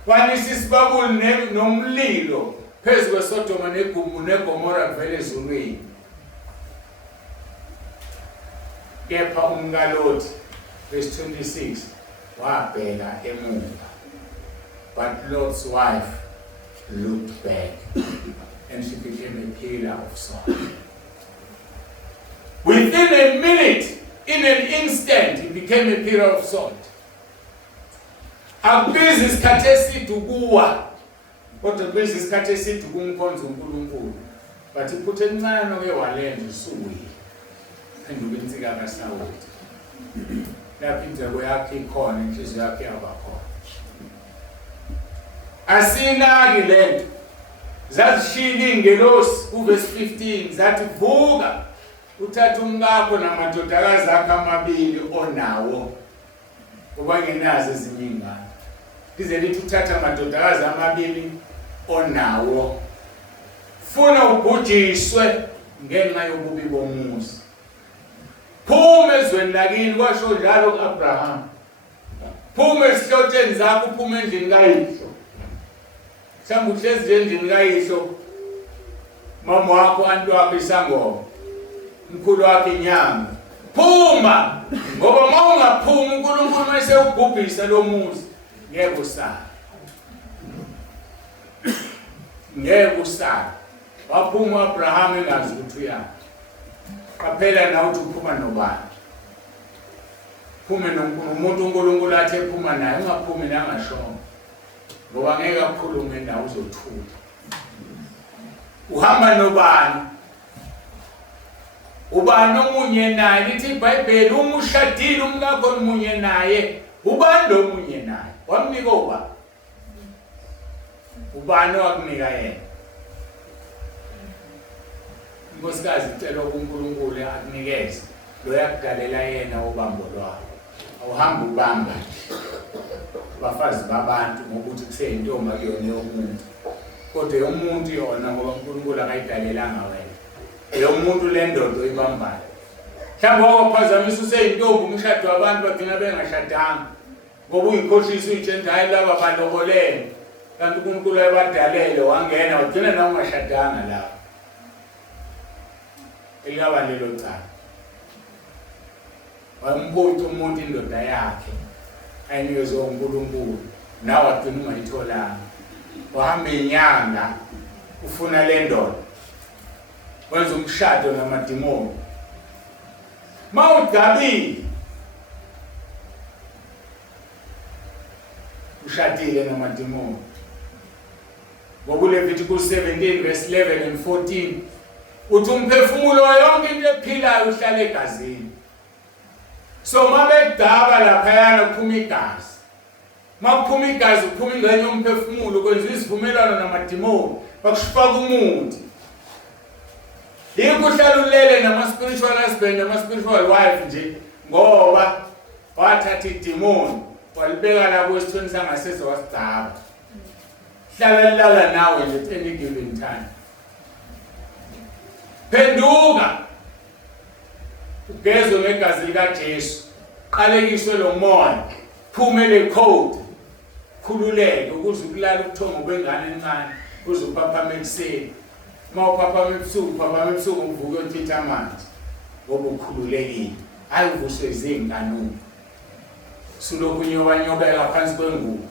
wanisa isibabuli nomlilo phezu kweSodoma neGomora kuvele ezulwini kepha umkaLoti verse 26 wabheka emuva but Lot's wife looked back and she became a pillar of salt. Within a minute, in an instant, he became a pillar of salt. Akubizi isikhathi eside ukuwa kodwa kubizi isikhathi eside ukumkhonza uNkulunkulu but iphutha encane oke walenza usuwile phenduka insika kaSawuli lapho ingcebo yakhe ikhona inhliziyo yakhe yabakhona asinaki lento zazishila ingelosi kuverse 15 zathi vuka uthatha umkakho namadodakazi akho amabili onawo ngoba ngenazo ezinye ingane lize lithi uthatha amadodakazi amabili onawo funa ubhujiswe ngenxa yobubi bomuzi phuma ezweni lakini kwasho njalo ku-Abraham phuma esihlotsheni zakho uphuma endlini kayihlo mhlawumbe uhlezi nje endlini kayihlo mama wakho anti wakho isangoma mkhulu wakho inyanga phuma ngoba uma ungaphumi uNkulunkulu mayese ubhubhisa lo muzi ngeke usale ngeke usale waphuma uAbraham engazi ukuthi uyaphi qaphela na uthi uphuma nobani phume nomuntu uNkulunkulu athi ephuma naye ungaphumi nangashongo ngoba ngeke akukhulume nawe uzothula uhamba nobani ubani omunye naye lithi iBhayibheli uma ushadile umkakho omunye naye ubani lo munye naye wamnika ubani wakunika yena Nkosikazi icela uNkulunkulu akunikeze lo yakudalela yena ubambo lwakho awuhambe ubamba bafazi babantu ngokuthi kuseyintombi akuyona yomuntu kodwa yomuntu yona ngoba uNkulunkulu akayidalelanga wena eyomuntu le ndodo ibambayo mhlawumbe waphazamisa useyintombi umshado wabantu bagcina bengashadanga ngoba uyikhohlisa uyitshela hayi laba balokolene kanti uNkulunkulu ayabadalele wangena wagcina nawe ungashadanga lapho eliyaba lelo cala wambuza umuntu indoda yakhe ayinikezwe uNkulunkulu nawe wagcina ungayitholanga wahamba inyanga ufuna le ndoda wenza umshado namadimoni mawudabile ushadile namadimoni ngokuLeviticus 17 verse 11 and 14 uthi umphefumulo yonke into ephilayo uhlala egazini so mabedaba lapha yana kuphuma igazi makuphuma igazi kuphuma ingxenye yomphefumulo kwenza isivumelwano namadimoni bakushifaka umuthi yikho uhlala ulele nama-spiritual husband nama-spiritual wife nje ngoba wathatha idimoni walibeka la kwesithweni sangasese wasidaba hlala lilala nawe nje at any given time phenduka ugezwe ngegazi likaJesu qalekiswe lo moya phume le code khululeke ukuze ukulala ubuthongo bengane encane uze uphaphame ekuseni uma uphaphame ebusuku uvuke uthitha amanzi ngoba ukhululekile hayi uvuswe izinkanuko sulokhu nyobanyobeka phansi kwengubo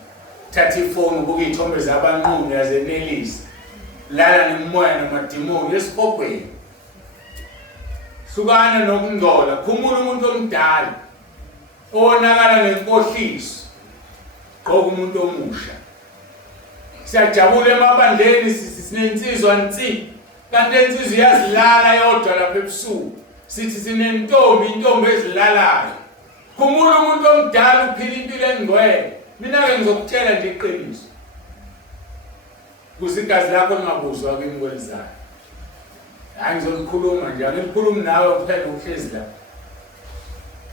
thatha ifoni ubuke iy'thombe zabanqunu yazenelisa lala nemoya namadimoni esihogweni hlukana nokungcola khumula umuntu omdala onakala ngenkohliso gqoka umuntu omusha siyajabula emabandleni sinensizwa nsi kanti insizwa iyazilala yodwa lapha ebusuku sithi intombi ezilalayo khumula umuntu omdala uphila impilo engcwele mina-ke ngizokutshela nje iqiniso kuze igazi lakho lingabuzwa kimi kwelizayo hayi ngizolikhuluma nje angilikhulumi nawe kuphela uhlezi la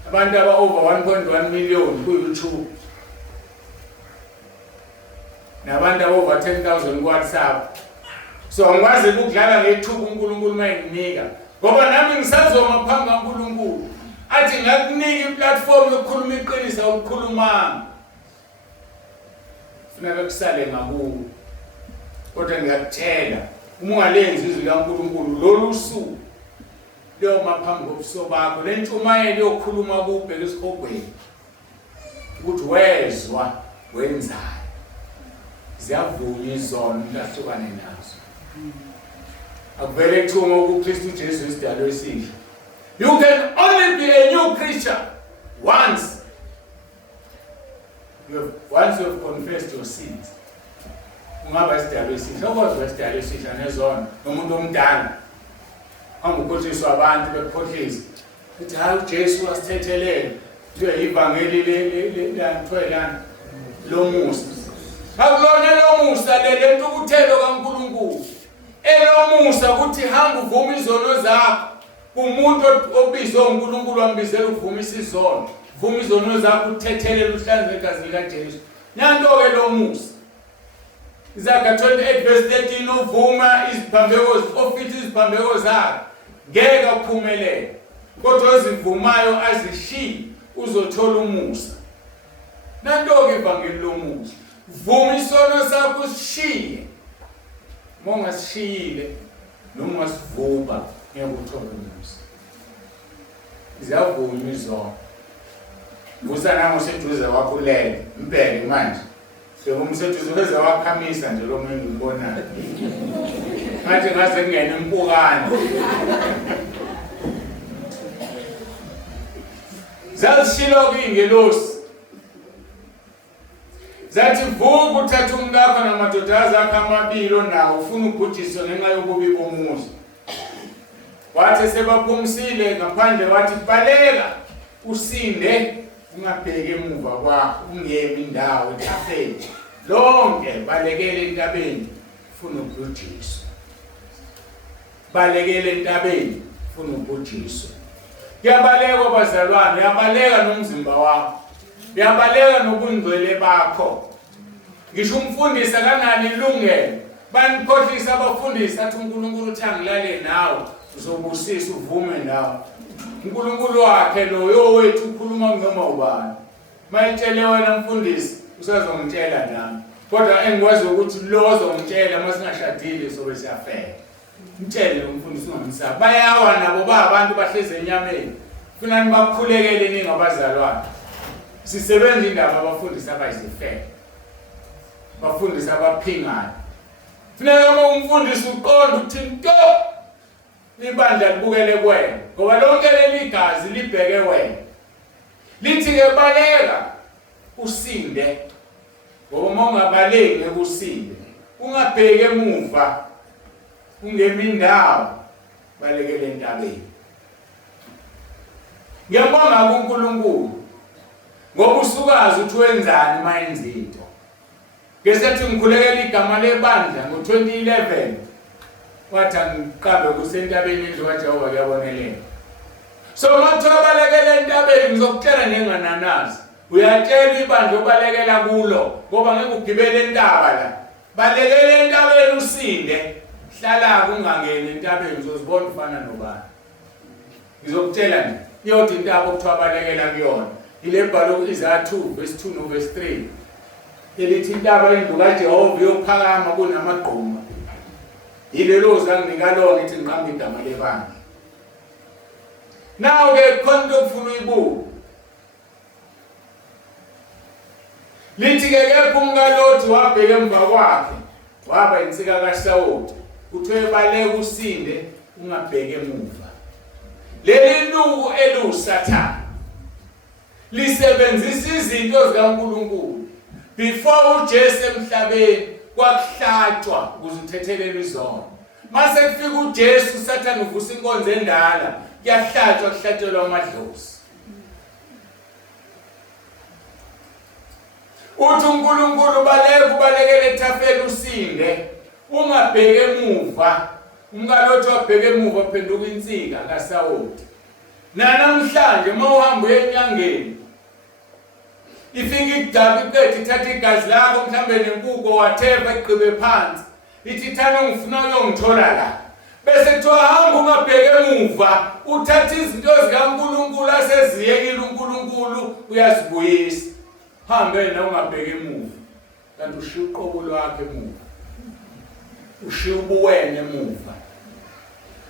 abantu aba-over 1.1 million ku-YouTube nabantu aba-over 10,000 ku-WhatsApp so angikwazi ukudlala ngethuba uNkulunkulu mayenginika ngoba nami ngisazoma phambi kaNkulunkulu athi ngakunika iplatform yokukhuluma iqiniso awulikhulumanga funeka kusale ngakuwo kodwa ngiyakutshela uma ungalenzi izwi likaNkulunkulu lolu suku liyoma phambi kobuso bakho le ntshumayelo yokukhuluma kubheka esihogweni ukuthi wezwa wenzayo ziyavunywa izona umuntu ahlukane nazo akuvele kuthiwa uKristu Jesu isidalwa esisha you can only be a new creature once you have confessed your sins ungaba isidalwa esisha okwazwa isidalwa esisha nezona nomuntu omdala angukhohliswa abantu bekhohlisa uthi hayi uJesu wasithethelele kuthiwa ivangeli lantwelana lomusa Akulona lo musa le ntukuthelo kaNkulunkulu. Elomusa ukuthi hamba uvuma izono zakho. Umuntu obizwe uNkulunkulu wambizela ukuvumisa izono. Vuma izono zakho uthethelela uhlanze igazi likaJesu. Nanto ke lo musa. Izaga 28 verse 13 uvuma iziphambeko ofithi iziphambeko zakhe ngeke uphumelele. Kodwa ozivumayo azishiye uzothola umusa. Nanto ke ivangeli lomusa. Vuma isono sakho usishiye. Monga sishiyile noma ungasivuma ngeke uthole umusa. Izavuma izono. Musa namo seduze wakho lele impela manje. Sekumseduze beze wakhamisa nje lo muntu ubonayo. Ngathi ngaze ngene impukane. Zalishilo kwingelosi. Zathi vuka uthatha umkakho namadodaza akho amabili nawo ufuna ubhujiswa ngenxa yokubi bomuzi. Wathi sebaphumisile ngaphandle wathi baleka usinde ungabheke emuva kwakho ungemi indawo ethafeni. Lonke balekele entabeni ufuna ubhujiswa. Balekele entabeni ufuna ubhujiswa. Kuyabaleka bazalwane, uyabaleka nomzimba wakho. Uyabaleka nobungcwele bakho. Ngisho umfundisi kanani ilungelo. Banikhohlisa abafundisi athi uNkulunkulu uthi angilale nawe uzobusisa uvume nawe. uNkulunkulu wakhe lo yowethu ukhuluma noma ubani. Mayitshele wena mfundisi usazongitshela nami. Kodwa engikwazi ukuthi lo ozongitshela masingashadile sobe siyafela. Mtshele lo mfundisi ungamsaba. Bayawa nabo abantu bahleze enyameni. Funa nibakhulekele ningabazalwane. Sisebenza indaba abafundisi abayizifele. Bafundisi abaphingayo. Funeka uma umfundisi uqonda ukuthi nto libandla libukele kuwena ngoba lonke leli gazi libheke wena. Lithi ke baleka usinde. Ngoba uma ungabaleki usinde ungabheke emuva ungemi indawo balekele entabeni. Ngiyabonga kuNkulunkulu ngoba usukazi uthi wenzani mayenza into. Ngesethi ngikhulekela igama lebandla ngo2011 wathi ngiqabe kusentabeni indlu kaJehova kuyabonelela. So mathoba balekela entabeni ngizokutshela njengananazi. Uyatshela ibandla obalekela kulo ngoba ngeke ugibele entaba la. Balekela entabeni usinde. Hlala kungangeni entabeni uzozibona ufana nobani. Ngizokutshela nje yothi intaba okuthiwa balekela kuyona. Ile bhalo Isaiah 2 verse 2 no verse 3. Elithi intaba indlu kaJehova yophakama kunamagquma. Yilelo zanginika lona ithi ngiqamba igama lebandla. Now ke khona ukufuna uyibuka. Lithi ke kepha umkaLothi wabheka emva kwakhe waba insika kaSawuli. Kuthiwe baleka usinde ungabheke emuva. Leli nuku elusathana lisebenzisa izinto zikaNkulunkulu. Before uJesu emhlabeni kwakuhlatshwa ukuze uthethelele izono. Mase kufika uJesu uSathane uvusa inkonzo endala kuyahlatshwa kuhlatshelwa amadlozi. Uthi uNkulunkulu balekele ethafeni usinde ungabheke emuva. UmkaLothi wabheke emuva phenduka insika kaSawuli. Namhlanje mawuhamba enyangeni ifika igdabi iqedwe ithatha igazi lakho mhlambe nenkuko watheva igqibe phansi. Ithi thana ngifuna uyongithola la. Bese kuthiwa hamba ungabheke emuva uthatha izinto zikaNkulunkulu aseziyekile uNkulunkulu uyazibuyisa. Hambe na ungabheke emuva. Kanti ushiya uqobo lwakhe emuva. Ushiya ubuwena emuva.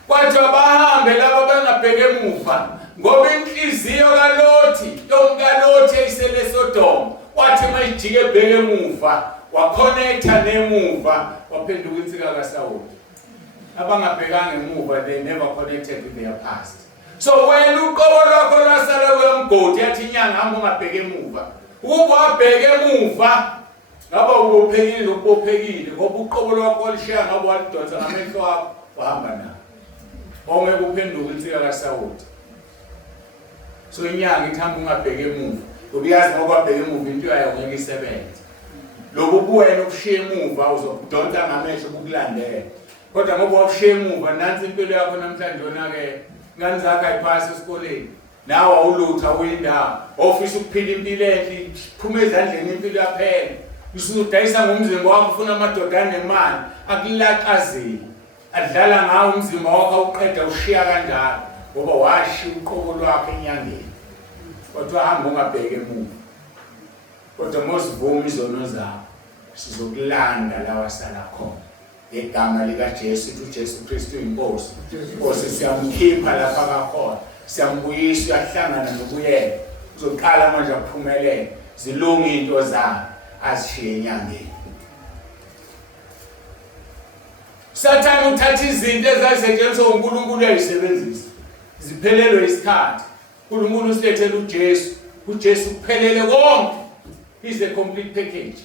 Kwathi abahambe laba bengabheke emuva ngoba inhliziyo kaLothi yomkaLothi eyisele Sodoma wathi mayijike ebheke emuva wakhonetha nemuva waphenduka insika kaSawuli. Abangabhekanga emuva they never connected with their past. So wena uqobo lwakho lwasala kwemgodi yathi inyanga hamba ungabheke emuva. Ukuba wabheke emuva ngaba ubophekile ukubophekile ngoba uqobo lwakho lishiya ngaba walidonsa ngamehlo wakho wahamba nawo. Ongeke uphenduke insika kaSawuli. So inyanga ithi hamba ungabheke emuva. Ubiyazi ngoba wabheke emuva into yayo ngeke isebenze. lobu buwena obushiya emuva uzobudonsa ngamehlo bukulandela kodwa ngoba wabushiya emuva nansi impilo yakho namhlanje yonake ngani zakho ayiphasi esikoleni nawe awulutho awuyindawo ofisa ukuphila impilo enhle phuma ezandleni impilo yaphela usudayisa ngomzimba wakho ufuna amadoda anemali akulaqazile adlala ngawo umzimba wakho awuqeda ushiya kanjalo ngoba washiya uqobo lwakho enyangeni kodwa hamba ungabheke emuva kodwa mosivuma izono zakho sizokulanda la wasala khona ngegama likaJesu uJesu Kristu inkosi Nkosi siyamkhipha lapha kakhona siyambuyisa uyahlangana nokuyena uzoqala manje akuphumelele zilunga into zakhe azishiye enyangeni Sathane uthatha izinto ezazisetshenziswa uNkulunkulu uyayisebenzisa ziphelelwe isikhathi uNkulunkulu usilethele uJesu kuphelele konke is a complete package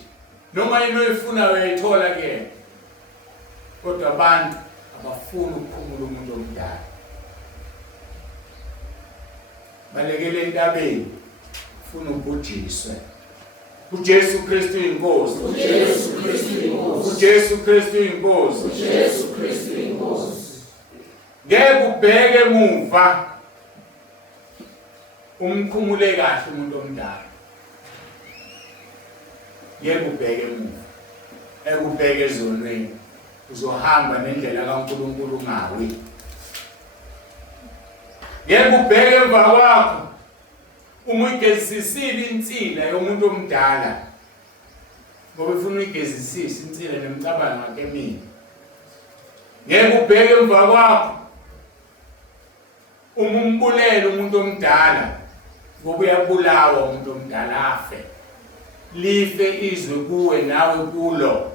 noma into oyifuna uyayithola kuyena kodwa abantu abafuna ukuphumula umuntu omdala balekele entabeni ufuna ubhujiswe uJesu Kristu inkosi uJesu Kristu inkosi uJesu Kristu inkosi uJesu Kristu inkosi ngeke ubheke emuva umkhumule kahle umuntu omdala ngeke ubheke emuva ekubheke ezonweni uzohamba nendlela kaNkulunkulu ungawi ngeke ubheke emva kwakho uma igezisile insila yomuntu omdala ngoba ufuna igezisise insila nemicabango yakhe emibi ngeke ubheke emva kwakho uma umbulela umuntu omdala ngoba uyabulawa umuntu omdala afe life izwe kuwe nawe kulo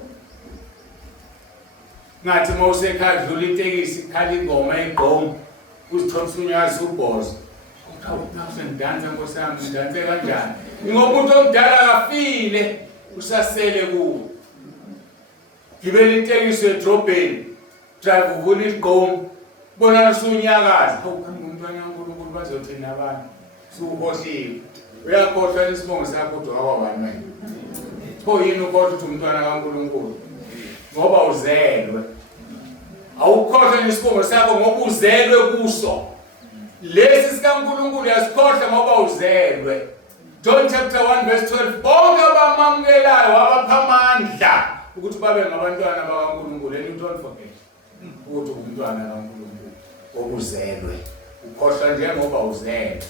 ngathi mawusekhaya dlula itekisi ikhala ingoma egqomo uzithomsa unyazi ubhozo ngidansa nkosami ngidanse kanjani ngoba umuntu omdala akafile usasele kuwe gibela itekisi edrobheni drive uvula igqomo bona usunyakaza umntwana kaNkulunkulu bazothina abantu suhohliwe uyakhohlwa isibongo sakho kodwa awabani manje pho yini ukhohlwa ukuthi umntwana kaNkulunkulu ngoba uzelwe awukhohlwa isibongo sakho ngoba uzelwe kuso lesi sikaNkulunkulu yasikhohlwa ngoba uzelwe John chapter 1 verse 12 bonke abamamukelayo wabapha amandla ukuthi babe ngabantwana bakaNkulunkulu and you don't forget ukuthi umntwana kaNkulunkulu okuzelwe ukhohlwa njengoba uzelwe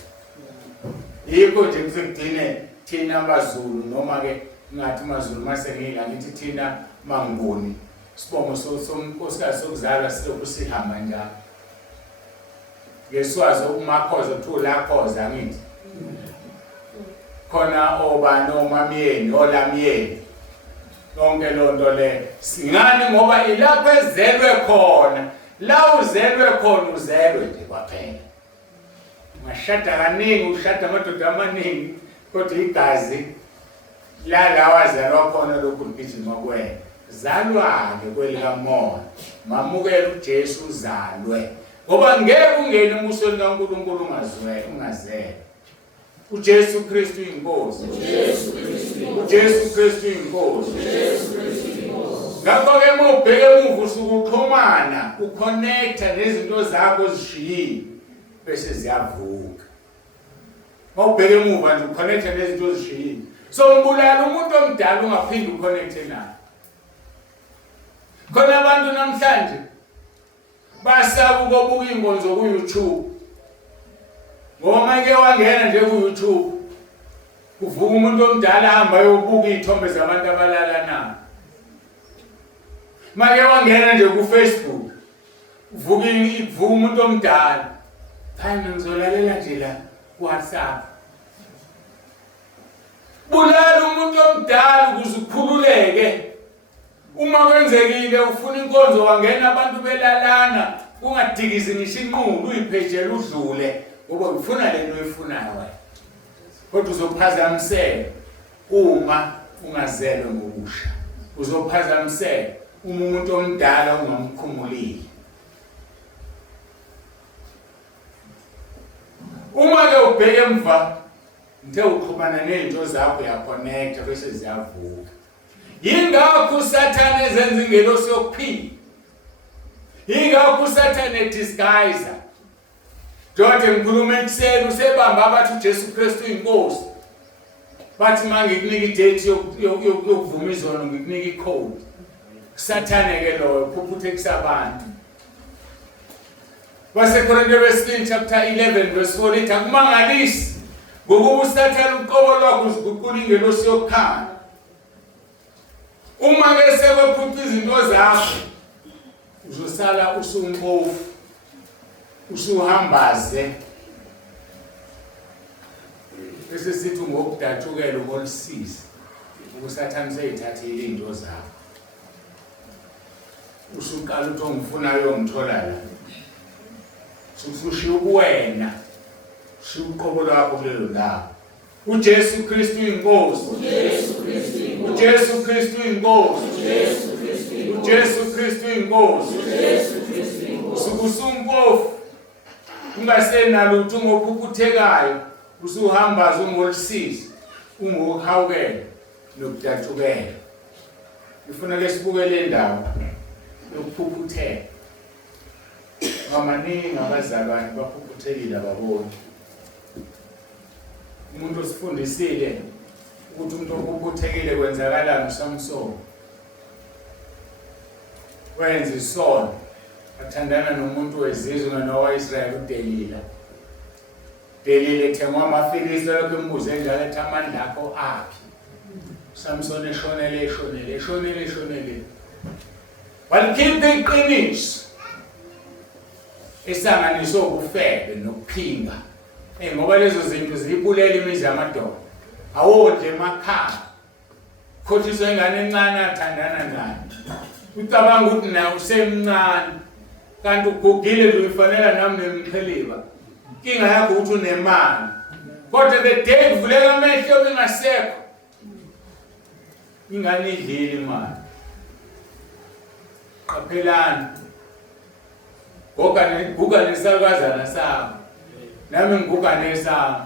yikho nje kusekudine thina abaZulu noma ke ngathi amaZulu mase ngila ngithi thina manguni sibongo sonkosikazi sokuzalwa silokhu sihamba njalo ngeswazi ukumakhoza kuthiwa lakhoza ngithi khona obani omamyeni olamyeni yonke lonto le singani ngoba ilapho ezelwe khona la uzelwe khona uzelwe nje kwaphela mashada kaningi ushada amadoda amaningi kodwa igazi la wazalwa khona lokhu ligijima kuwena zalwa-ke kwelikamoya mamukela uJesu uzalwe ngoba ngeke ungene embusweni kaNkulunkulu ungazelwe uJesu Kristu inkosi uJesu Kristu inkosi ngakho-ke uma ubheke emuva usukuxhumana uconnecta nezinto zakho ezishiyile bese ziyavuka uma ubheke emuva nje uconnecta nezinto ezishiyile so mbulala umuntu omdala ungaphinde uconnecte naye khona abantu namhlanje basaba ukubuka inkonzo ku-YouTube ngoba make wangena nje ku-YouTube kuvuka umuntu omdala ahamba ayobuka izithombe zabantu abalala nabo make wangena nje ku-Facebook kuvuka umuntu omdala hayi ngizolalela nje la ku-WhatsApp bulala umuntu omdala ukuze ukhululeke uma kwenzekile ufuna inkonzo wangena abantu belalana ungadikizi ngisho inqulu uyiphejela udlule ngoba ufuna lento oyifunayo wena kodwa uzophazamiseka uma ungazelwe ngobusha uzophazamiseka uma umuntu omdala ungamkhumulile uma ke ubheke emva ngithe uxhumana nezinto zakho uyaconnecta bese ziyavuka Yingakho uSathane ezenza ingelosi yokuphila. Yingakho uSathane edisguise. Njengoba ngikhuluma ekuseni usebamba abathi uJesu Kristu uyinkosi. Bathi mangikunika idate yokuvuma izono ngikunika icode. Sathane ke lo phuputhe kusabantu. Wasekorinte wesibili chapter 11 verse 4 lithi akumangalisi ngokuba uSathane uqobo lwakhe uziguqula ingelosi yokukhanya. Uma ke sekwephupha izinto zakho uzosala usumpofu usuhambaze bese sithi ngokudatshukela ukolisiza ukuSathane seyithathile izinto zakho. Usuqala uthi ongifunayo ngithola la. Usushiya ubuwena. Ushiya uqobo lwakho kulelo ndawo. uJesu Kristu inkosi. uJesu Kristu inkosi. uJesu Kristu inkosi. Usumpofu. Ungasenalo lutho ngokuphuthekayo. Usuhambaza ungolisiza. Ungokuhawukela nokudatshukela. Ngifuna ke sibukele indawo yokuphuphuteka. Ngamaningi abazalwane baphuphuthelile ababoni. Umuntu osifundisile ukuthi umuntu ophuphuthelile kwenzakalani uSamson. Wenza isono. Athandana nomuntu wezizwe nowaIsrael uDelila. Delila ethengwa amaFilisti lokho embuze njalo ethi amandla akho aphi. Samson eshonele. Walikhipha iqiniso. Esanganiswe ubufebe nokuphinga. Ngoba lezo zinto ziyibulela imizi yamadoda. Awondle emakhaya. Khothiswa ingane encane athandana nayo. Ucabanga ukuthi naye usemncane. Kanti ugugile nje ufanele nami nemqheliba. Inkinga yakho ukuthi unemali. Kodwa the day kuvuleka amehlo bengasekho. Ingane idlile imali. Qaphelani. Guga nesalukazana sami. Nami ngiguga nesami.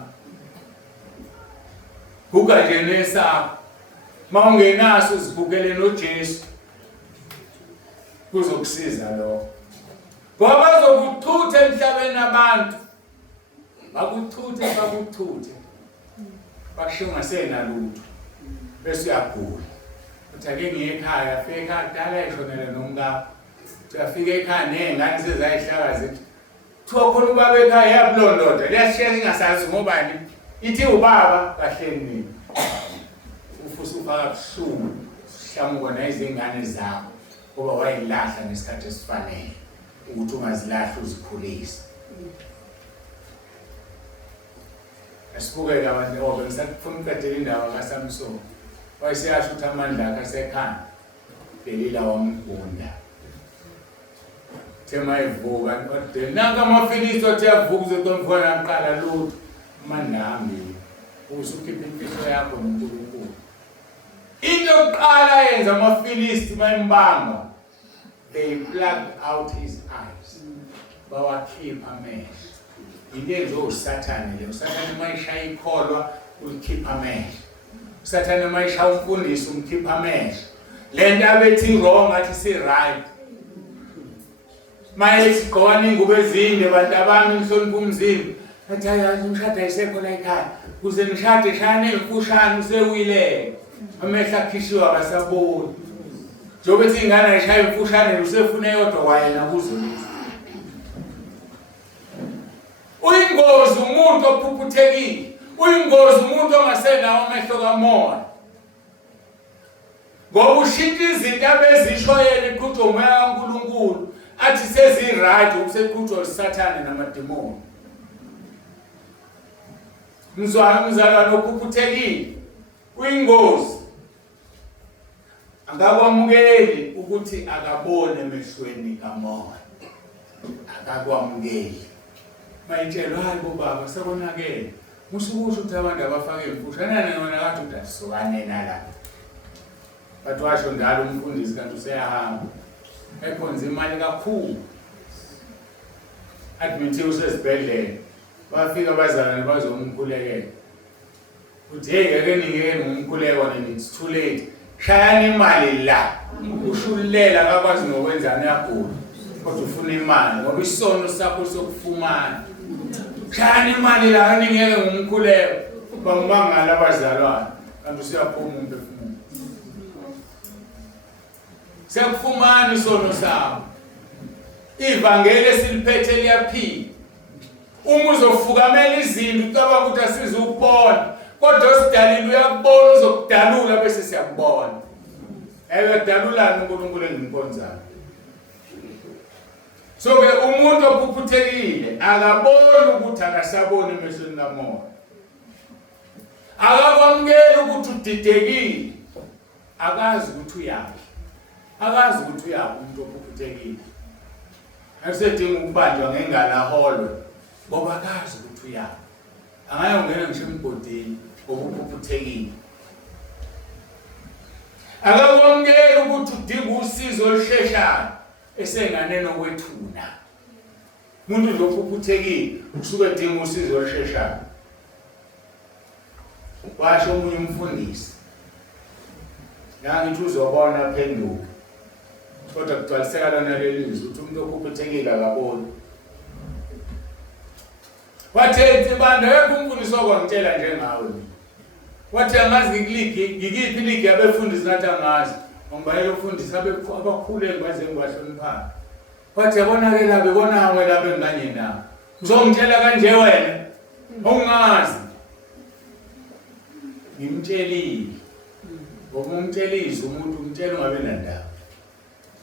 Guga nje nesakho. Mawungenaso uzibukele noJesu. Kuzokusiza lokho. Ngoba bazokuthutha emhlabeni abantu. Bakuthuthe. Bakushiya ungasenalutho. Bese uyagula. Uthi ake ngiye ekhaya, afike ekhaya kudala eshonele nomkakho. Uyafika ekhaya nezingane sezayihlaka zithi kuthiwa khona ubaba ekhaya yablondoda liyashiya ingasazi ngobani ithi ubaba kahleni ufusa ufaka buhlungu sihlamuko nezingane zakho ngoba wayilahla ngesikhathi esifanele ukuthi ungazilahla uzikhulise. Asibukele abantu obe ngisafuna ukuqedela indaba kaSamson. Wayeseyasho ukuthi amandla akhe asekhanda. Delila wamgunda. Tema evuka kodwa nanga amaFilisti athi avuka uzotomfona aqala lutho amandla ambi. Usukhipha impilo yakho noNkulunkulu. Into yokuqala yenza amaFilisti bayimbamba. They plucked out his eyes. Bawakhipha amehlo. Into uSathane le uSathane mayishaya ikholwa ulikhipha amehlo. uSathane mayishaya umfundisi umkhipha amehlo. Lento abethi wrong athi si right. Maye sigqoka ingubo ezinde abantu abami ngihlonipha umzimba. Athi ayazi umshado ayisekho la ekhaya. Kuze ngishade shane emfushane usewile. Amehlo akhishiwa akasaboni. Njobe ethi ingane ayishaya emfushane usefune yodwa wayena kuzo lezi. Uyingozi umuntu ophuphuthekile. Uyingozi umuntu ongasenawo amehlo kamoya. Ngoba ushintsha izinto abezisho yena iqhutho umoya kaNkulunkulu athi sezi-right ukuseqhutho uSathane namademoni. Mzalwane ophuphuthekile uyingozi. Akakwamukeli ukuthi akabone emehlweni kamoya. Akakwamukeli. Mayitshelo hayi bobaba sekonakele. Musukusho ukuthi abantu abafake imfushane nona kathi udasokane nala. Bathi washo ndalo umfundisi kanti useyahamba. Ekhonza imali kakhulu. Admithe usesibhedlela. Bafika abazalwane bazomkhulekela. Uthi hey ake ningeke ngumkhuleko wena it's too late. shayani imali la ushululela akakwazi nokwenzana uyagula kodwa ufuna imali ngoba isono sakho sokufumana shayani imali la ningeke ngumkhuleko bangibangala abazalwane kanti usiyaphuma umphefumulo siyakufumana isono sakho ivangeli esiliphethe liyaphila uma uzofukamela izinto ucabanga ukuthi asizukubona kodwa osidalile uyakubona uzokudalula bese siyakubona uyadalulana uNkulunkulu engimponzayo so ke umuntu ophuphuthekile akaboni ukuthi akasaboni emehlweni kamoya akakwamukeli ukuthi udidekile akazi ukuthi uyaphi umuntu ophuphuthekile akusedinga ukubanjwa ngengalo aholwe ngoba akazi ukuthi uyaphi angayongena ngisho emgodini ngoba uphuphuthekile akakwamukeli ukuthi udinga usizo olusheshayo esengane nokwethuna umuntu lo ophuphuthekile usuke edinga usizo olusheshayo washo omunye umfundisi ngithi uzobona phenduka kodwa kugcwaliseka lona leli lizwi ukuthi umuntu ophuphuthekile akaboni wathi bandla yekho umfundisi okwangitshela njengawe wathi angazi ngikiphi iligi yabefundisi ngathi angazi ngoba yelo mfundisi abakhuleki baze ngibahloniphana wathi yabona-ke la bebona wena benganye nawe uzongitshela kanje wena ungazi ngimtshelile ngoba umtshelize umuntu umtshela ungabe nandaba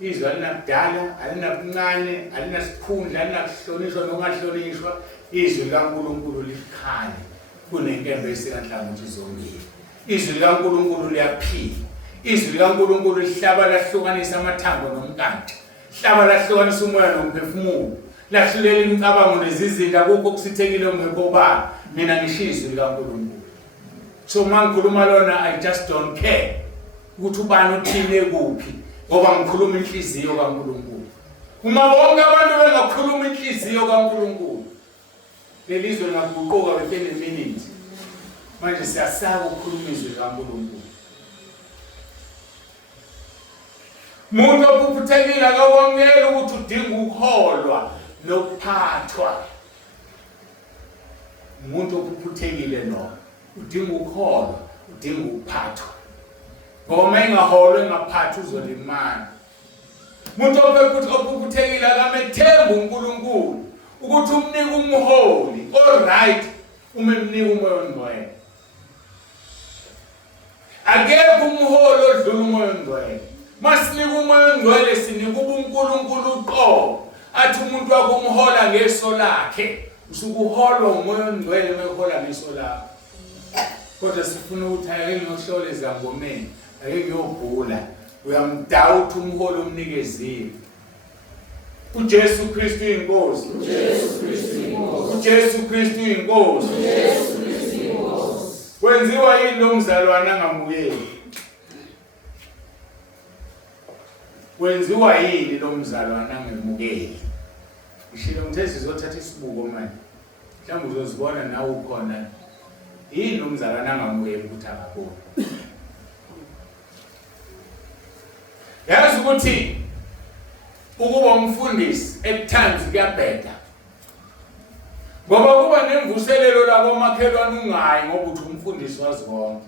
izwi alinakudala alinakuncane alinasikhundla alinakuhlonishwa nokungahlonishwa izwi likaNkulunkulu likhali kunenkembe esikaNhlangothi zombili izwi likaNkulunkulu liyaphila izwi likaNkulunkulu lihlaba lahlukanisa amathambo nomnkantsha hlaba lahlukanisa umoya nomphefumulo lahlulela imicabango nezizinda kukho kusithekile ongekho bani mina ngisho izwi likaNkulunkulu so mangikhuluma lona I just don't care ukuthi ubani uthini kuphi ngoba ngikhuluma inhliziyo kaNkulunkulu uma bonke abantu bengakhuluma inhliziyo kaNkulunkulu lelizwe lingaguquka within a minute manje siyasaba ukukhuluma izwi likaNkulunkulu umuntu ophuphuthekile akakwamukeli ukuthi udinga ukuholwa nokuphathwa umuntu ophuphuthekile no udinga ukuholwa udinga ukuphathwa ngoba engaholwe ngaphathwa uzolimala umuntu ophuphuthekile akamethemba uNkulunkulu ukuthi umnika umholi alright uma emnika umoya ongcwele akekho umholi odlula umoya ongcwele masinika umoya ongcwele sinika uNkulunkulu uqobo athi umuntu wakho umhola ngeso lakhe usukuholwa umoya ongcwele mehola ngeso lakho kodwa sifuna ukuthi ayeke ngohlole ezangomeni ayeke ngiyobhula uyamdawutha umholi omnikezile uJesu Kristu inkosi uJesu Kristu inkosi wenziwa yini lo mzalwane angamukeli wenziwa yini lo mzalwane angemukeli ngishilo ngithe sizothatha isibuko manje mhlawumbe uzozibona nawe ukhona yini lo mzalwane angamukeli ukuthi akaboni yazi ukuthi ukuba umfundisi at times kuyabheda ngoba kuba nemvuselelo labomakhelwane ungayi ngoba uthi umfundisi wazi konke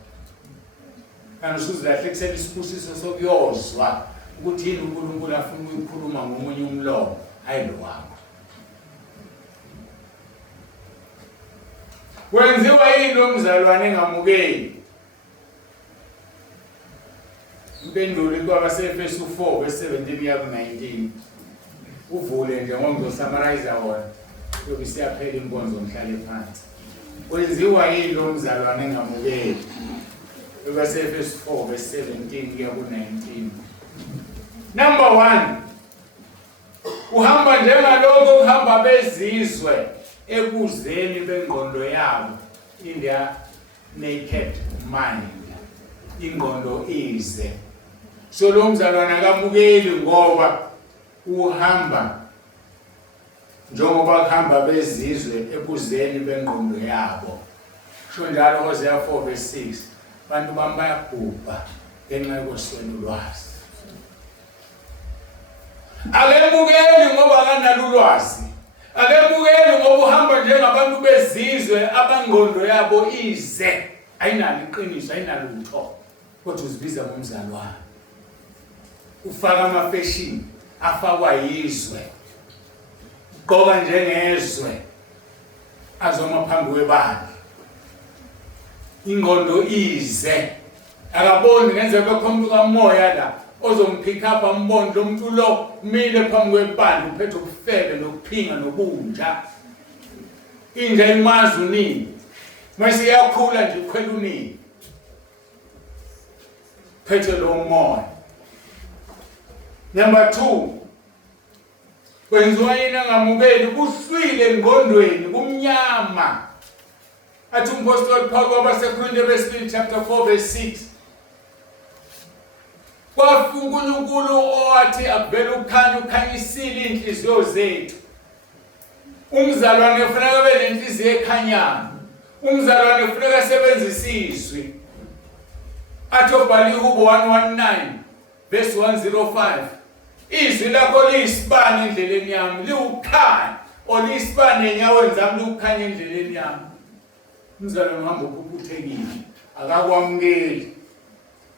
kanti usuzilahlekisela isibusiso sokuyozwa ukuthi yini uNkulunkulu afuna ukukhuluma ngomunye umlomo hayi lo wakho wenziwa yini lo mzalwane engamukeli impendulo kwabaseFesu 4 verse 17 ya 19 uvule nje ngoba ngizosummarize wona yobe siyaphela inkonzo ngihlale phansi wenziwa yini lo mzalwane engamukeli kwabaseFesu 4 verse 17 ya 19 number 1 uhamba njengaloko uhamba bezizwe ekuzeni bengqondo yabo in their naked mind ingqondo ize so lo mzalwane akamukeli ngoba uhamba njengoba kuhamba bezizwe ekuzeni bengqondo yabo sho njalo Hosea 4 verse 6 abantu bami bayabhubha ngenxa yokuswela ulwazi. Akemukeli ngoba akanalo ulwazi. Akemukeli ngoba uhamba njengabantu bezizwe abangqondo yabo ize ayinalo iqiniso, ayinalo utho. Kodwa uzibiza ngomzalwane. Ufaka amafashion afakwa yizwe. Ugqoka njengezwe. Azoma phambi kwebandla. Ingqondo ize. Akaboni ngenzeka bekhomba kamoya la ozompick up ambone lo muntu lo mile phambi kwebandla uphethe ubufebe nokuphinga nobunja. Inja imazi unini. Mase iyakhula nje ukhwela unini. Phethe lo moya. Number 2. Kwenziwa yini angamukeli kuhlwile engqondweni kumnyama. Athi umpostoli Paul kwabaseKorinte besibili chapter 4 verse 6. Kwafi uNkulunkulu owathi akuvele ukhanya ukhanyisile inhliziyo zethu. Umzalwane kufanele abe nenhliziyo ekhanyayo. Umzalwane kufanele asebenzise izwi. Athi obhala iHubo 119 verse 105. Izwi lakho liyisibane endleleni yami, liwukhanya, oliyisibane enyaweni zami liwukhanya endleleni yami. Umzalwane uhamba ukuphuthekile, akakwamukeli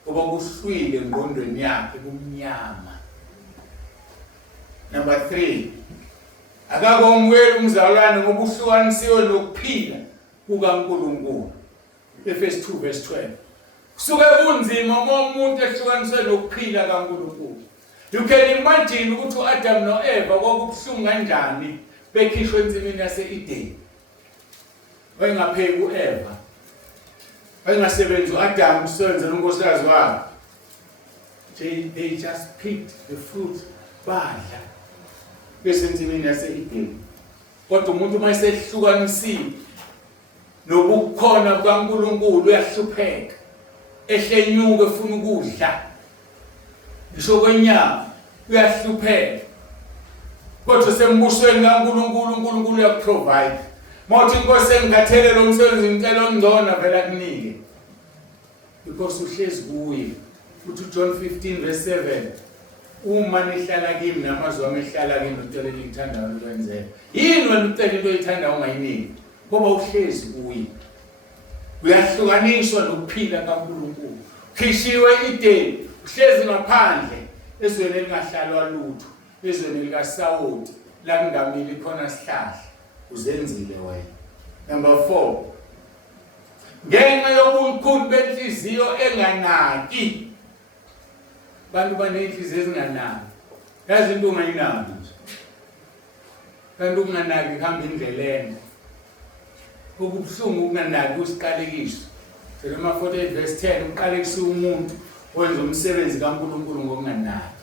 ngoba kuhlwile engqondweni yakhe kumnyama. Number 3. Akakwamukeli umzalwane ngoba uhlukanisiwe nokuphila kukaNkulunkulu. Efesu 2 verse 12. Kusuke kunzima uma umuntu ehlukaniswe nokuphila kaNkulunkulu. You can imagine ukuthi uAdam noEva kwakubuhlungu kanjani bekhishwe ensimini yase-Eden. Wayengapheki uEva. Wayengasebenzi uAdam kusebenzela unkosikazi wakhe. They just picked the fruit badla besensimini yase-Eden. Kodwa umuntu uma esehlukanisiwe nobukhona bukaNkulunkulu uyahlupheka. Ehlenyuka efuna ukudla. Ngisho kwenyama uyahlupheka. Kodwa sembusweni kaNkulunkulu, uNkulunkulu uyakuprovide. Mawuthi inkosi engikhathele lo msebenzi ngicela ongcono vela kunike. Because uhlezi kuye. Uthi John 15 verse 7. Uma nihlala kimi namazwi ami ehlala kimi ucela into engithandayo ukwenzela. Yini wena ucela into oyithandayo ungayiniki? Ngoba uhlezi kuye. Uyahlukaniswa nokuphila kaNkulunkulu. Khishiwe ideni. Uhlezi ngaphandle ezweni elingahlalwa lutho, ezweni likaSawoti la kungamili khona sihlahla. Uzenzile wena. Number 4. Ngenxa yobukhulu benhliziyo enganaki. Bantu banenhliziyo ezinganaki. Yazi into ungayinaki nje. Kanti ukunganaki ihamba indleleni. Okubuhlungu ukunganaki usiqalekiso. Jeremiah 48 verse 10 uqalekisa umuntu wenza umsebenzi kaNkulunkulu ngokunganaki.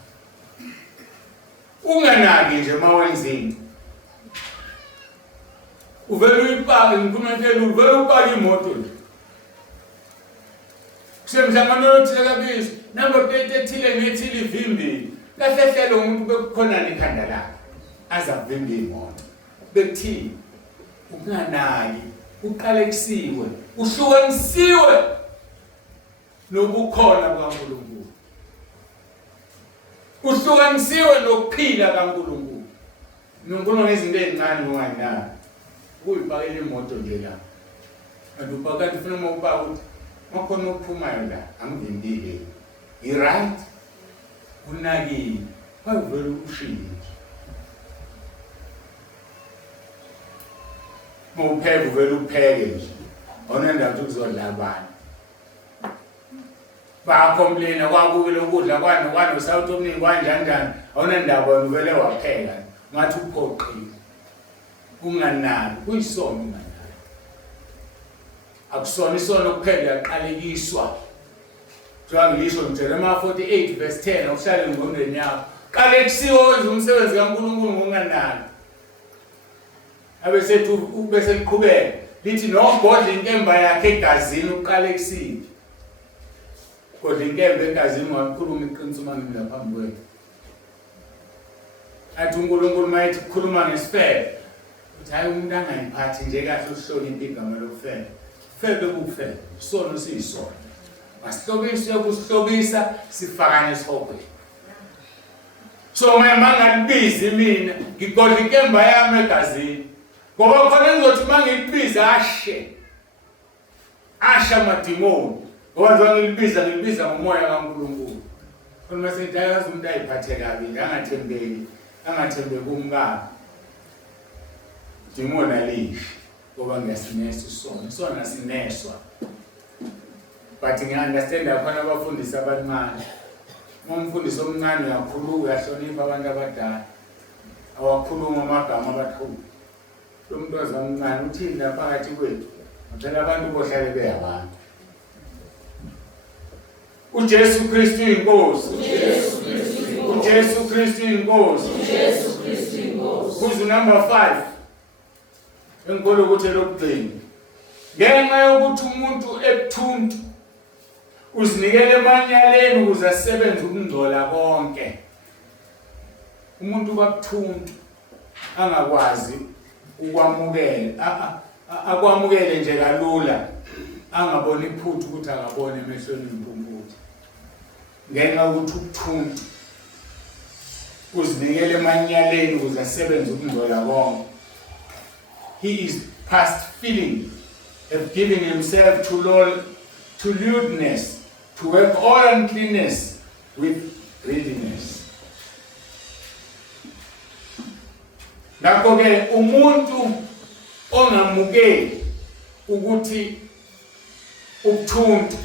Unganaki nje mawenza into. Uvela uyipaka ngikunontela uvela upaka imoto nje. Kusemhlangano othile kabizi number plate ethile nethile ivimbili. Lahlehlela umuntu bekukhona nekhanda lakhe. Azavimba imoto. Bekuthini? Ukunganaki, uqalekisiwe, uhlukanisiwe nobukhona bukaNkulunkulu. Uhlukanisiwe nokuphila kaNkulunkulu. Nonkulunkulu ngezinto ezincane ungayinaki. Uyibhakele imoto nje la. Kanti ubhakade ufuna ukubaka ukuthi makhona okuphumayo la angivimbile. I-right unakile. Awuvele ushile. Mawupheke uvele upheke nje. Awunandaba ukuthi uzodla abantu. Bakomplena kwakukile ukudla kwani usawuthi omningi kanjani awunandaba uvele wapheka ngathi uphoqile. Unganaki kuyisono unganaki. Akusona isono kuphela yaqalekiswa. Njengoba ngilisho Jeremiah 48 verse 10 ukuhlala engqondweni yakho. Qalekisiwe wenza umsebenzi kaNkulunkulu ngokunganaki. Abesethu bese liqhubeka lithi nobhodla inkemba yakhe egazini uqalekisile. Kodwa inkemba egazini ungakhuluma iqiniso manje laphambi kwethu. Athi uNkulunkulu mayithi kukhuluma ngesifebe. Uthi hayi umuntu angayiphathi nje kahle uhloniphe igama lokufebe. Febe kufebe, isono siyisono. Masihlobise kusihlobisa sifakane esihogweni. So mangalibizi mina ngigodla inkemba yami egazini. Ngoba khona ngizothi mangilibiza asha madimoni. Ngoba ngilibiza ngomoya kaNkulunkulu. Khona mase ndayazi umuntu ayiphathe kabi, angathembeki umkabi. Dimoni alishi ngoba ngiyasinesa isona sineswa. But ngiunderstand khona abafundisi abancane. Umfundisi omncane uyakhuluma uyahlonipha abantu abadala. Awakhuluma amagama abathulu. Lo muntu ozamncane uthini la phakathi kwethu? Ngicela abantu bohlale beyabantu. uJesu Kristu inkosi. uJesu Kristu inkosi. Kuzo number 5. Enkolo ukuthi lokugcina. Ngenxa yokuthi umuntu ebuthuntu uzinikele emanyaleni ukuze asebenze ukungcola konke. Umuntu babuthuntu angakwazi ukwamukela akwamukele nje kalula angaboni iphuthu ukuthi akabone emehlweni impumputhi. Ngenxa yokuthi ubuthuntu uzinikele emanyaleni ukuze asebenze ukungcola konke. He is past feeling of giving himself to lewdness, to work all uncleanness with greediness. Ngakho-ke umuntu ongamukeli ukuthi ubuthuntu,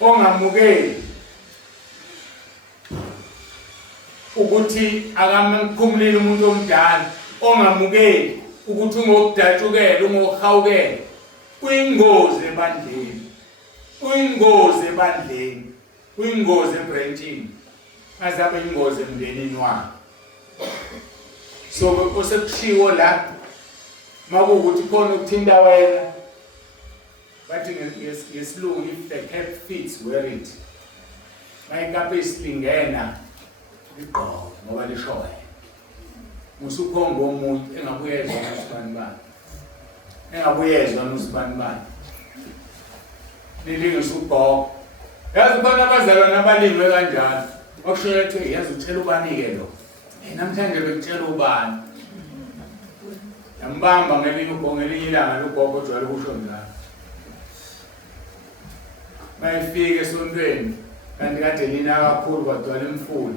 ongamukeli ukuthi akamphumulile umuntu omdala, ongamukeli ukuthi ungokudatshukela, ungokuhawukela, uyingozi ebandleni. Uyingozi ebandleni, uyingozi ebranchini, azabe ingozi emndenini wakhe. So osekushiwo la makuwukuthi khona ukuthinta wena bathi ngesilungu if the cap fits wear it. Mayikaphe isilingena igqoke ngoba lishoya. Musukhomba umuntu engabuyezwa usibani bani. Engabuyezwa usibani bani. Nilingisa ugqoke. Yazi khona abazalwane abalingwe kanjalo. Okushoya ethi yazi uthela ubani ke lo. Namhlanje bekutshela ubani. Yambamba ngelinye ilanga logogo ojwayele ukusho njalo. Mayifike esontweni kanti kade lina kakhulu kwadwala imfula.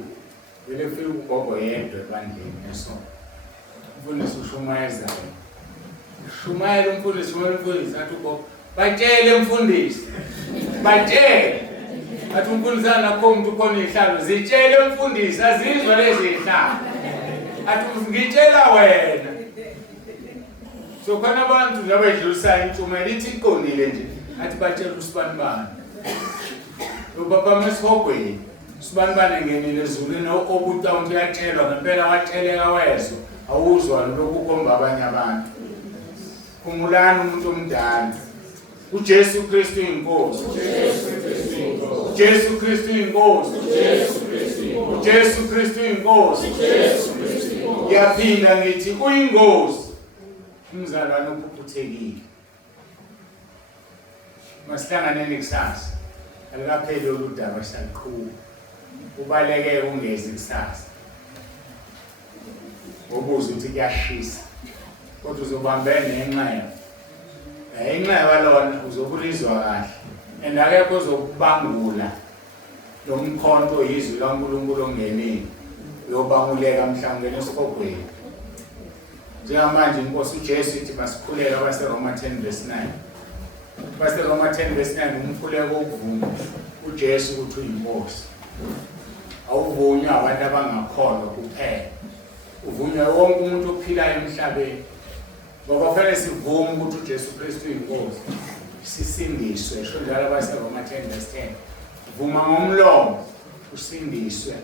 Vele fika ugogo yedwa ebandleni esonto. Umfundisi ushumayeza. Shumayela umfundisi athi ugogo batshele umfundisi. Batshele. Athi umfundisi anakho umuntu khona ihlalo zitshele umfundisi azizwa lezi ihlalo. Athi ngitshela wena. So khona abantu laba edlulisayo intshumayelo ithi iqondile nje. Athi batshele usibani bani. Ubaba mesihogweni. Usibani bani ngenile ezulwini obutawunti uyatshelwa ngempela watsheleka wezwa. Awuzwa lokhu komba abanye abantu. Khumulani umuntu omdala. uJesu Kristu inkosi. uJesu Kristu inkosi. uJesu Kristu inkosi. Yaphinda ngithi uyingozi. Umzalwane ophuphuthekile. Masihlanganeni kusasa. Alikapheli oludaba saliqhubeka. Ubaleke ungezi kusasa. Ubuza ukuthi kuyashisa. Kodwa uzobambene nenxeba. Inxeba lona uzobulizwa kahle. Endakekho uzokubangula lo mkhonto izwi laNkulunkulu ongenini. Uyobanguleka mhlawumbe esihogweni. Njengamanje inkosi uJesu ithi masikhuleke abaseRoma 10:9. abaseRoma 10:9 umkhuleko okuvuma uJesu ukuthi uyinkosi. Awuvunywa abantu abangakholwa kuphela. Uvunywa wonke umuntu ophilayo emhlabeni. Ngoba kufanele sivume ukuthi uJesu Kristu uyinkosi. Sisindiswe esho njalo abaseRoma 10:10. Vuma ngomlomo usindiswe.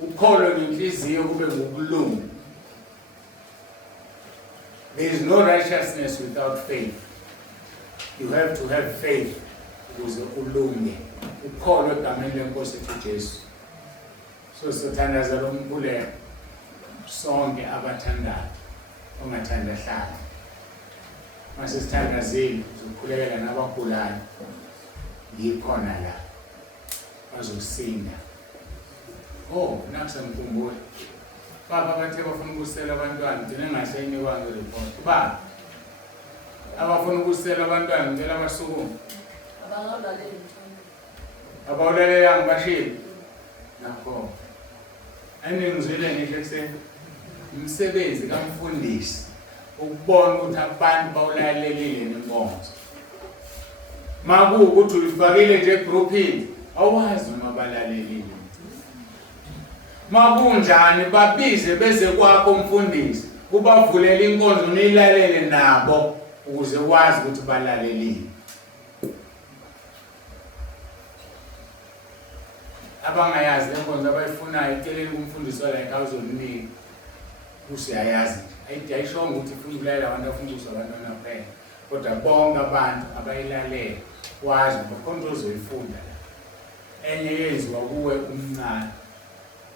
Ukholwe ngenhliziyo kube ngokulunga. There is no righteousness without faith. You have to have faith ukuze ulunge. Ukholwe egameni lenkosi uJesu. So sithandaza lo mbuleko sonke abathandayo ongathanda hlala. Mase sithandazile uzokhulekela nabagulayo. Ngikhona la. bazosinda. Oh, nakusemkhumbulo. Baba bathe bafuna ukusela abantwana, ngine ngahleyinikwa ngereport. Ba abafuna ukusela abantwana ngicela abasukume. Abawulalelanga bashilo. Nakho. Ngizwile ngisho kuseni umsebenzi kamfundisi ukubona ukuthi abantu bawulalelile nenkonzo. Makuwukuthi uyifakile nje egroupini awazi uma balalelile. Makunjani babize beze kwakho umfundisi kubavulela inkonzo nilalele nabo ukuze wazi ukuthi balalelile. Abangayazi lenkonzo abayifunayo iceleni kumfundisi wala ekawuzoninika usiyayazi ayishongo ukuthi ufuna ukulalela abantu afuna ukuzwa abantwana kuphela kodwa bonke abantu abayilalela wazi bakhona uzoyifunda la enye yenziwa kuwe umncane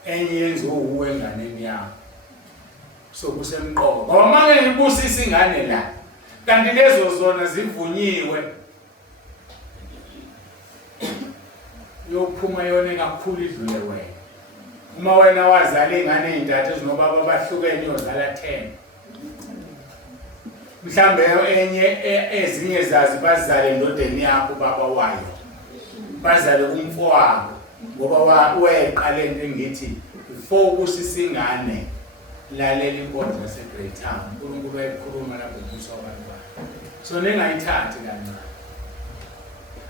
enye yenziwa uwe enganeni yakho so kusemqoka ngoba manje ngibusisa ingane la kanti lezo zona zivunyiwe yophuma yona kakhulu idlule wena uma wena wazala ingane ezintathu ezinobaba abahlukene yozala 10 mhlambe enye ezinye zazi bazale endodeni yakho baba wayo bazale umfowabo ngoba weqale into engithi before kusisingane lalela inkonzo yaseGreat Town uNkulunkulu wayekhuluma lapho kuso abantu so ningayithathi kancane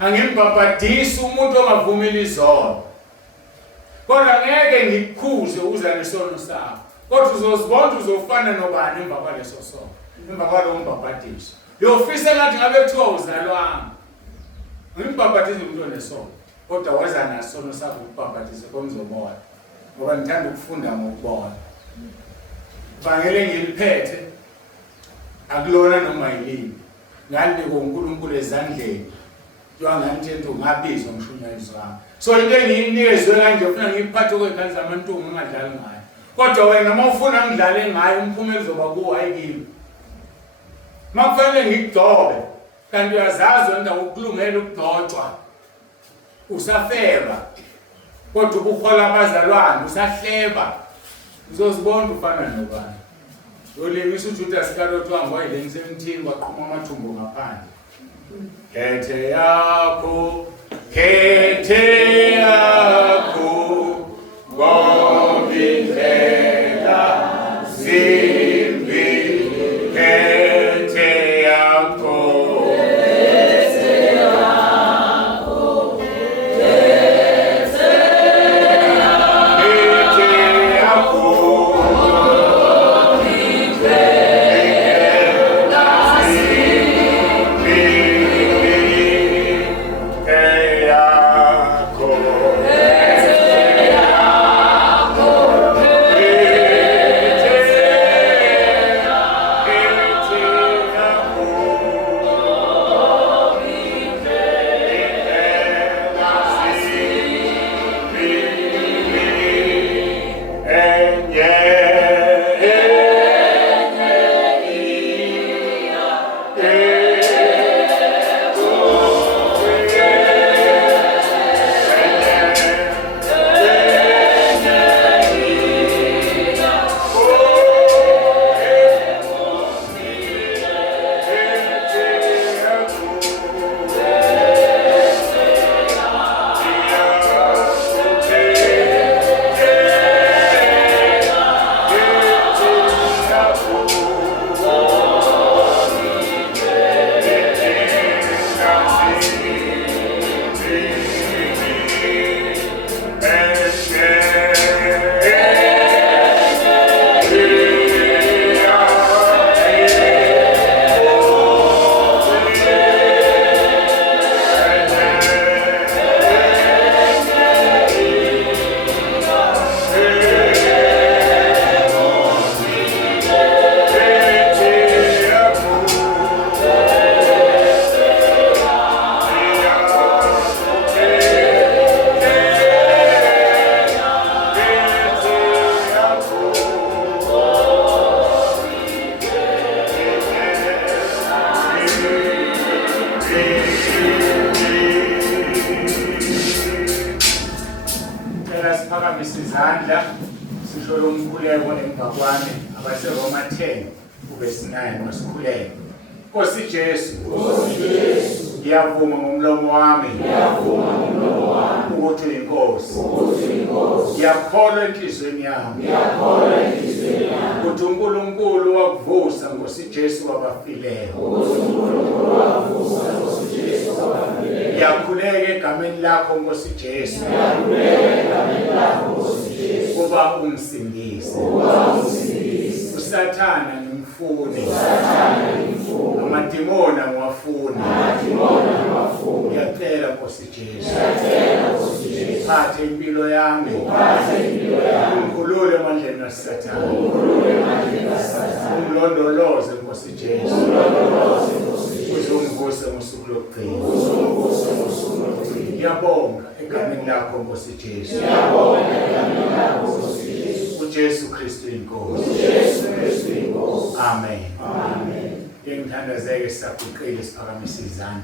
angimbhabhadisi umuntu ongavumeli izono kodwa ngeke ngikukhuze uza nesono sakho kodwa uzozibona uzofana nobani emva kwaleso sono emva kwalo mbhabhadiso uyofisa ngathi ngabe kuthiwa uzalwanga ngimbhabhadisi umuntu onesono kodwa waza nasono sakho ukubhabhadisa komzobona ngoba ngithanda ukufunda ngokubona vangele ngiliphethe akulona noma yini ngaliko uNkulunkulu ezandleni Ngangithe ngabizwa umshunyayisi wami so into engiyinikezwe kanje ufuna ngiphathe kwekhansi zamantungu engadlali ngayo kodwa wena mawufuna ngidlale ngayo umphumela uzoba kuwo ayikimi makufanele ngigcobe kanti uyazazi wena ukulungela ukugcotshwa usafeba kodwa ukuhola abazalwane usahleba uzozibona ufana nobani yolengisa uJudas Iscariot wangoyile ngisemthini kwaqhuma amathumbu ngaphandle Kete yako, Govindela, Zimbi, Kete yako, Siphakamisa izandla sisho lo mkhuleko emva kwami abaseRoma 10 verse 9 masikhuleke. Nkosi Jesu, ngiyavuma ngomlomo wami ukuthi uyinkosi. Ngiyakholwa enhlizweni yami ukuthi uNkulunkulu wakuvusa Nkosi Jesu wabafileyo. Ngiyakhuleka egameni lakho Nkosi Jesu kuba ungisindise. uSathana ngimfuni, amadimoni ngiwafuni. Ngiyacela Nkosi Jesu phathe impilo yami, ungikhulule emandleni kaSathane, ungilondoloze Nkosi Jesu uzongivuse ngosuku lokugcina. Ngiyabonga egameni lakho Nkosi Jesu, uJesu Kristu inkosi. Amen. Ngiyangithandazeke sisaguqile siphakamisa izandla.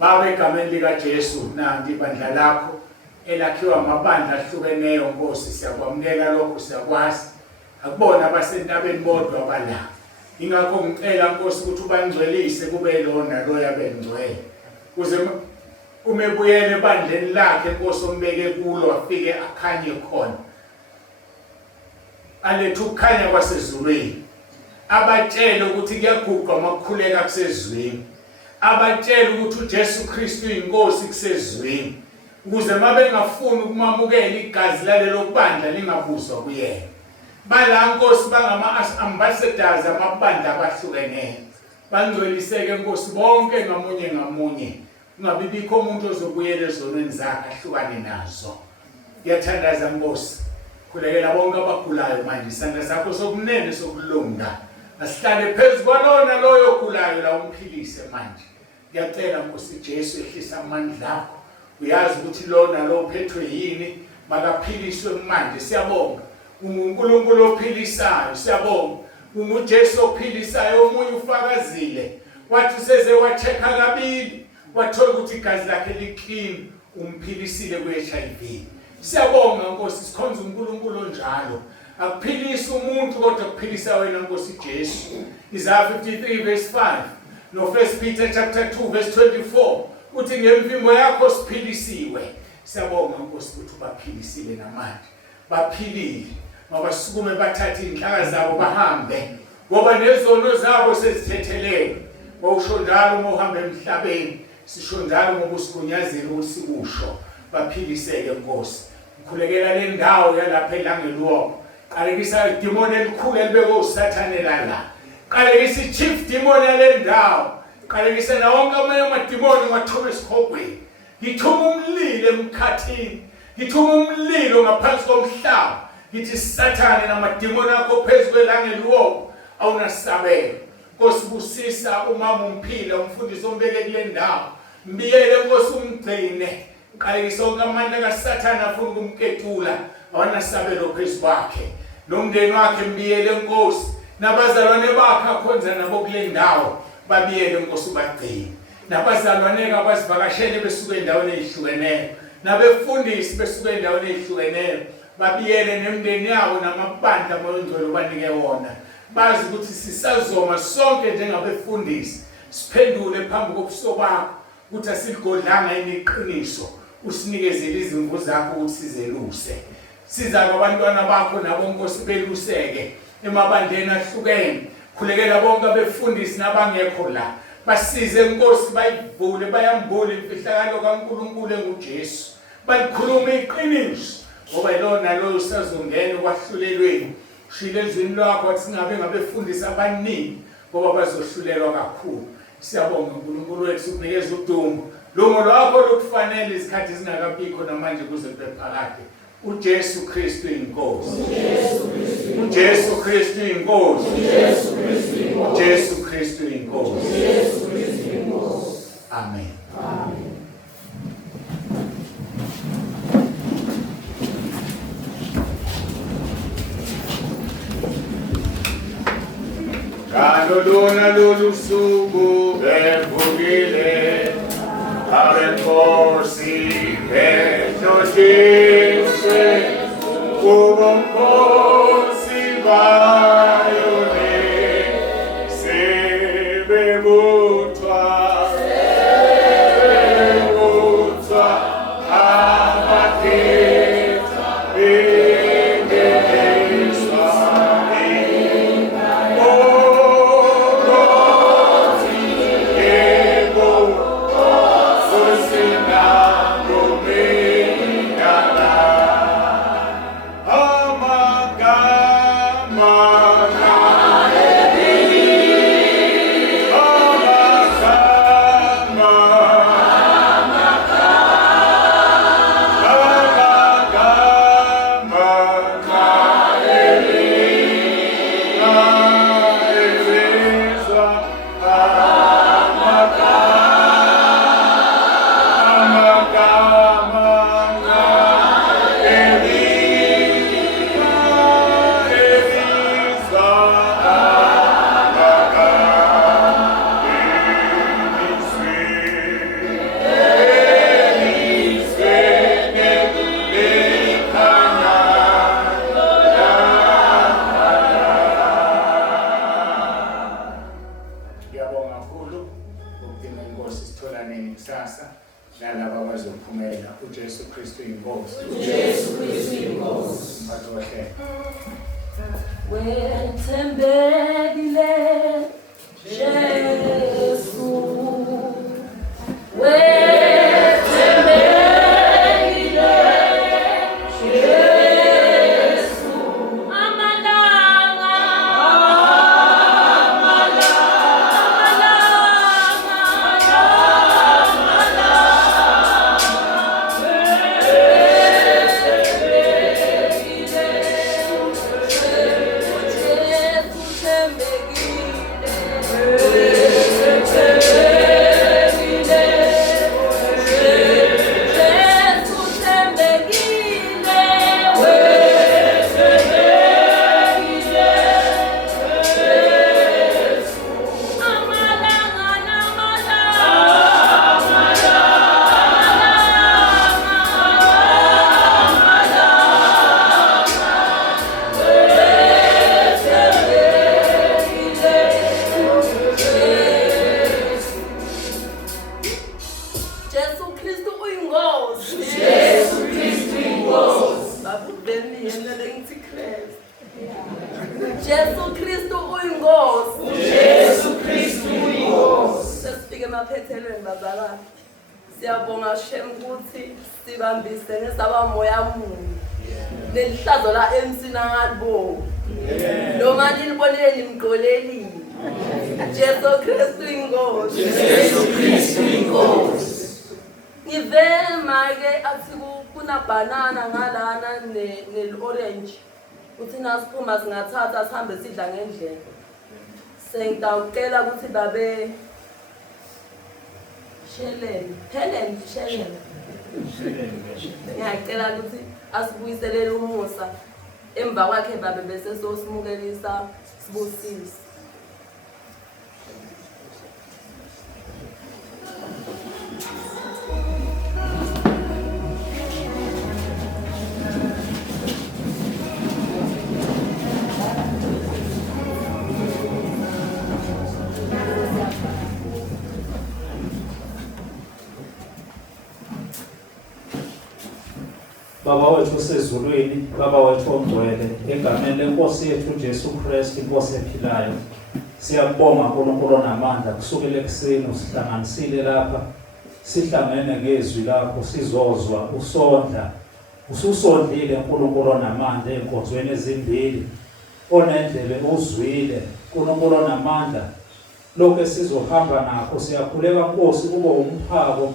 Baba egameni lika Jesu nanti ibandla lakho elakhiwa amabandla ahlukeneyo Nkosi, siyakwamukela lokho, siyakwazi akubona abasentabeni bodwa abala. Ingakho ngicela Nkosi ukuthi ubangcwelise kube lona lo yabengcwele, kuze umebuyele ebandleni lakhe Nkosi ombeke kulo afike akhanye khona, alethe ukukhanya kwasezulwini, abatshele ukuthi kuyaguqa makukhuleka kusezweni, abatshele ukuthi uJesu Kristu inkosi kusezweni, ukuze mabengafuni ukumamukela igazi lalelo kubandla lingabuzwa kuyena. Bala Nkosi bangama-ambassadors amabandla abahlukeneyo, bangcweliseke Nkosi bonke ngamunye ngamunye, kungabi bikho umuntu ozobuyela ezonweni zakhe ahlukane nazo. Ngiyathandaza Nkosi, khulekela bonke abagulayo manje, isandla sakho sokunene sokulunga asihlale phezu kwalona loyo ogulayo la umphilise manje. Ngiyacela Nkosi Jesu ehlisa amandla akho, uyazi ukuthi lona lo uphethwe yini makaphiliswe manje. Siyabonga uNkulunkulu ophilisayo, siyabonga unguJesu ophilisayo. Omunye ufakazile wathi useze wacheka kabili wathola ukuthi igazi lakhe liqina, umphilisile ku-HIV. Siyabonga Nkosi, sikhonza uNkulunkulu onjalo, akuphilisa umuntu kodwa kuphilisa wena Nkosi Jesu. Isaiah 53 verse 5 no 1 Peter chapter 2 verse 24 uthi ngemvimbo yakho siphilisiwe. Siyabonga Nkosi ukuthi ubaphilisile namanje, baphilile, mabasukume bathathe inhlaka zabo bahambe, ngoba nezono zabo sezithethelele. Usho njalo uma uhamba emhlabeni, sisho njalo ngoba usigunyazile ukuthi sikusho. Baphiliseke Nkosi, ngikhulekela le ndawo yalapha eLangeluoka, qalekisa idimoni elikhulu elibekwe uSathane lala, qalekisa ichief demon yale ndawo, qalekisa na wonke amanye amadimoni ngiwathuma esikhogweni. Ngithuma umlilo emkhathini, ngithuma umlilo ngaphansi komhlaba, ngithi Sathane namadimoni akho phezu kweLangeluoka awunasabelo. Nkosi busisa umama umphila, umfundisi ombeke kule ndawo, mbiyele Nkosi umgcine, qalekisa onke amandla kaSathane afuna ukumketula awanasabelo phezu kwakhe, nomndeni wakhe mbiyele Nkosi, nabazalwane bakhe akhonza nabo kule ndawo babiyele Nkosi ubagcine, nabazalwane abasivakashele besuka endaweni ezihlukeneyo, nabefundisi besuka endaweni ezihlukeneyo babiyele nemndeni yawo namabandla amayongcwele ubanike wona. Bazi ukuthi sisazoma sonke njengabefundisi siphendule phambi kobuso bakho ukuthi asiligodlanga iqiniso, usinikezele izimvu zakho ukuthi sizeluse. Siza abantwana bakho nabo Nkosi beluseke emabandleni ahlukene. Khulekela bonke abefundisi nabangekho la, basize Nkosi, bayivule bayambule imfihlakalo kaNkulunkulu enguJesu, balikhulume iqiniso, ngoba ilona lo usazongena kwahlulelweni. Shile ezwini lwakho wathi singabe ngabefundisi abaningi ngoba bazohlulelwa kakhulu. Siyabonga uNkulunkulu wethu ukunikeza udumo longo lwakho lokufanele isikhathi zingakabikho namanje kuze bephakade. uJesu Kristu inkosi, uJesu Kristu inkosi, uJesu Kristu inkosi. Amen. Kalo lona lolusuku evukile, abenkosi bethothiswe uJesu Kristu inkosi. uJesu Kristu inkosi. Badohle. Wethembekile Jesu, wethembekile Jesu, amalanga Jesu Kristu uyinkosi. uJesu Kristu inkosi. Sesifike emaphethelweni bazalwane. Siyabonga Shem ukuthi sibambisene sabamoya munye. Nelihlazo la MC nangalibo. Noma nilibonile nimgqolelile. Jesu Kristu inkosi. uJesu Kristu inkosi. Ngivema ke athi kuna banana ngalana ne-orange. Uthi nasiphuma singathatha sihambe sidla ngendlela. Sengidawucela ukuthi babe Helen. Ngiyacela ukuthi asibuyiselele umusa emva kwakhe babe bese sosimukelisa sibusise. Baba wethu osezulwini, Baba wethu ongcwele, egameni lenkosi yethu uJesu Kristu inkosi ephilayo. Siyabonga uNkulunkulu onamandla kusukela ekuseni usihlanganisile lapha. Sihlangene ngezwi lakho sizozwa usondla. Ususondlile uNkulunkulu onamandla enkonzweni ezimbili. Onendlebe uzwile uNkulunkulu onamandla. Lokho esizohamba nakho siyakhuleka Nkosi kube umphako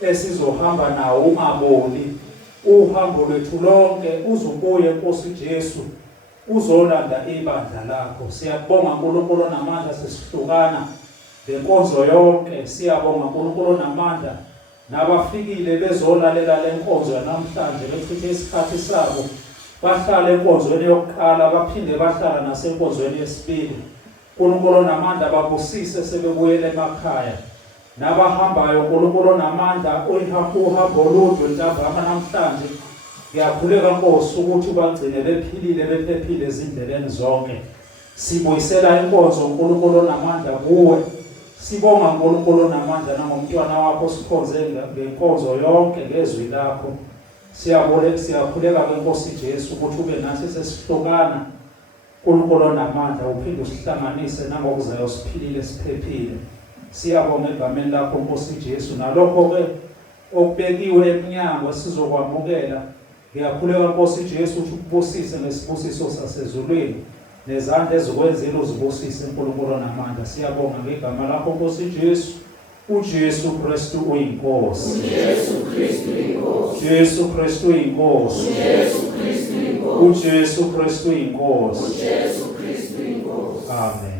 esizohamba nawo ungaboli. Uhambo lwethu lonke uzubuye Nkosi Jesu uzolanda ibandla lakho. Siyabonga uNkulunkulu onamandla sesihlukana lenkonzo yonke. Siyabonga uNkulunkulu onamandla nabafikile bezolalela lenkonzo namhlanje bechithe isikhathi sabo bahlala enkonzweni yokuqala baphinde bahlala nasenkonzweni yesibili. uNkulunkulu onamandla babusise sebebuyele emakhaya. Nabahambayo uNkulunkulu onamandla uhambo olude ntambama namhlanje Ngiyakhuleka Nkosi ukuthi ubagcine bephilile bephephile ezindleleni zonke. Sibuyisela inkonzo uNkulunkulu onamandla kuwe. Sibonga uNkulunkulu onamandla nangomntwana wakho sikhonze ngenkonzo yonke ngezwi lakho. Siyakhuleka kweNkosi Jesu ukuthi ube nathi sesihlokana. uNkulunkulu onamandla uphinde usihlanganise nangokuzayo siphilile siphephile. Siyabonga egameni lakho Nkosi Jesu nalokho ke okubekiwe eminyango sizokwamukela. Ngiyakhuleka Nkosi Jesu ukuthi ukubusise ngesibusiso sasezulwini nezandla ezikwenzile uzibusise uNkulunkulu onamandla. Siyabonga ngegama lakho Nkosi Jesu. uJesu Kristu uyinkosi. uJesu Kristu inkosi. Jesu Kristu uyinkosi. uJesu Kristu inkosi. uJesu Kristu uyinkosi. uJesu Kristu inkosi. Amen.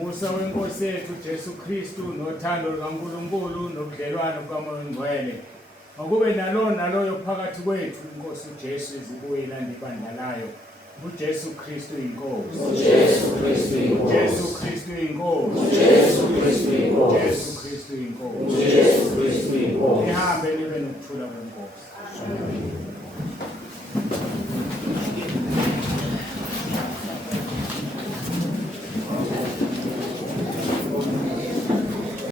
Umusa wenkosi yethu Jesu Kristu nothando lukaNkulunkulu nobudlelwano bukaMoya Ongcwele akube naloyo phakathi kwethu inkosi uJesu izibuyela ndibandla layo. uJesu Kristu inkosi. uJesu Kristu inkosi. uJesu Kristu inkosi.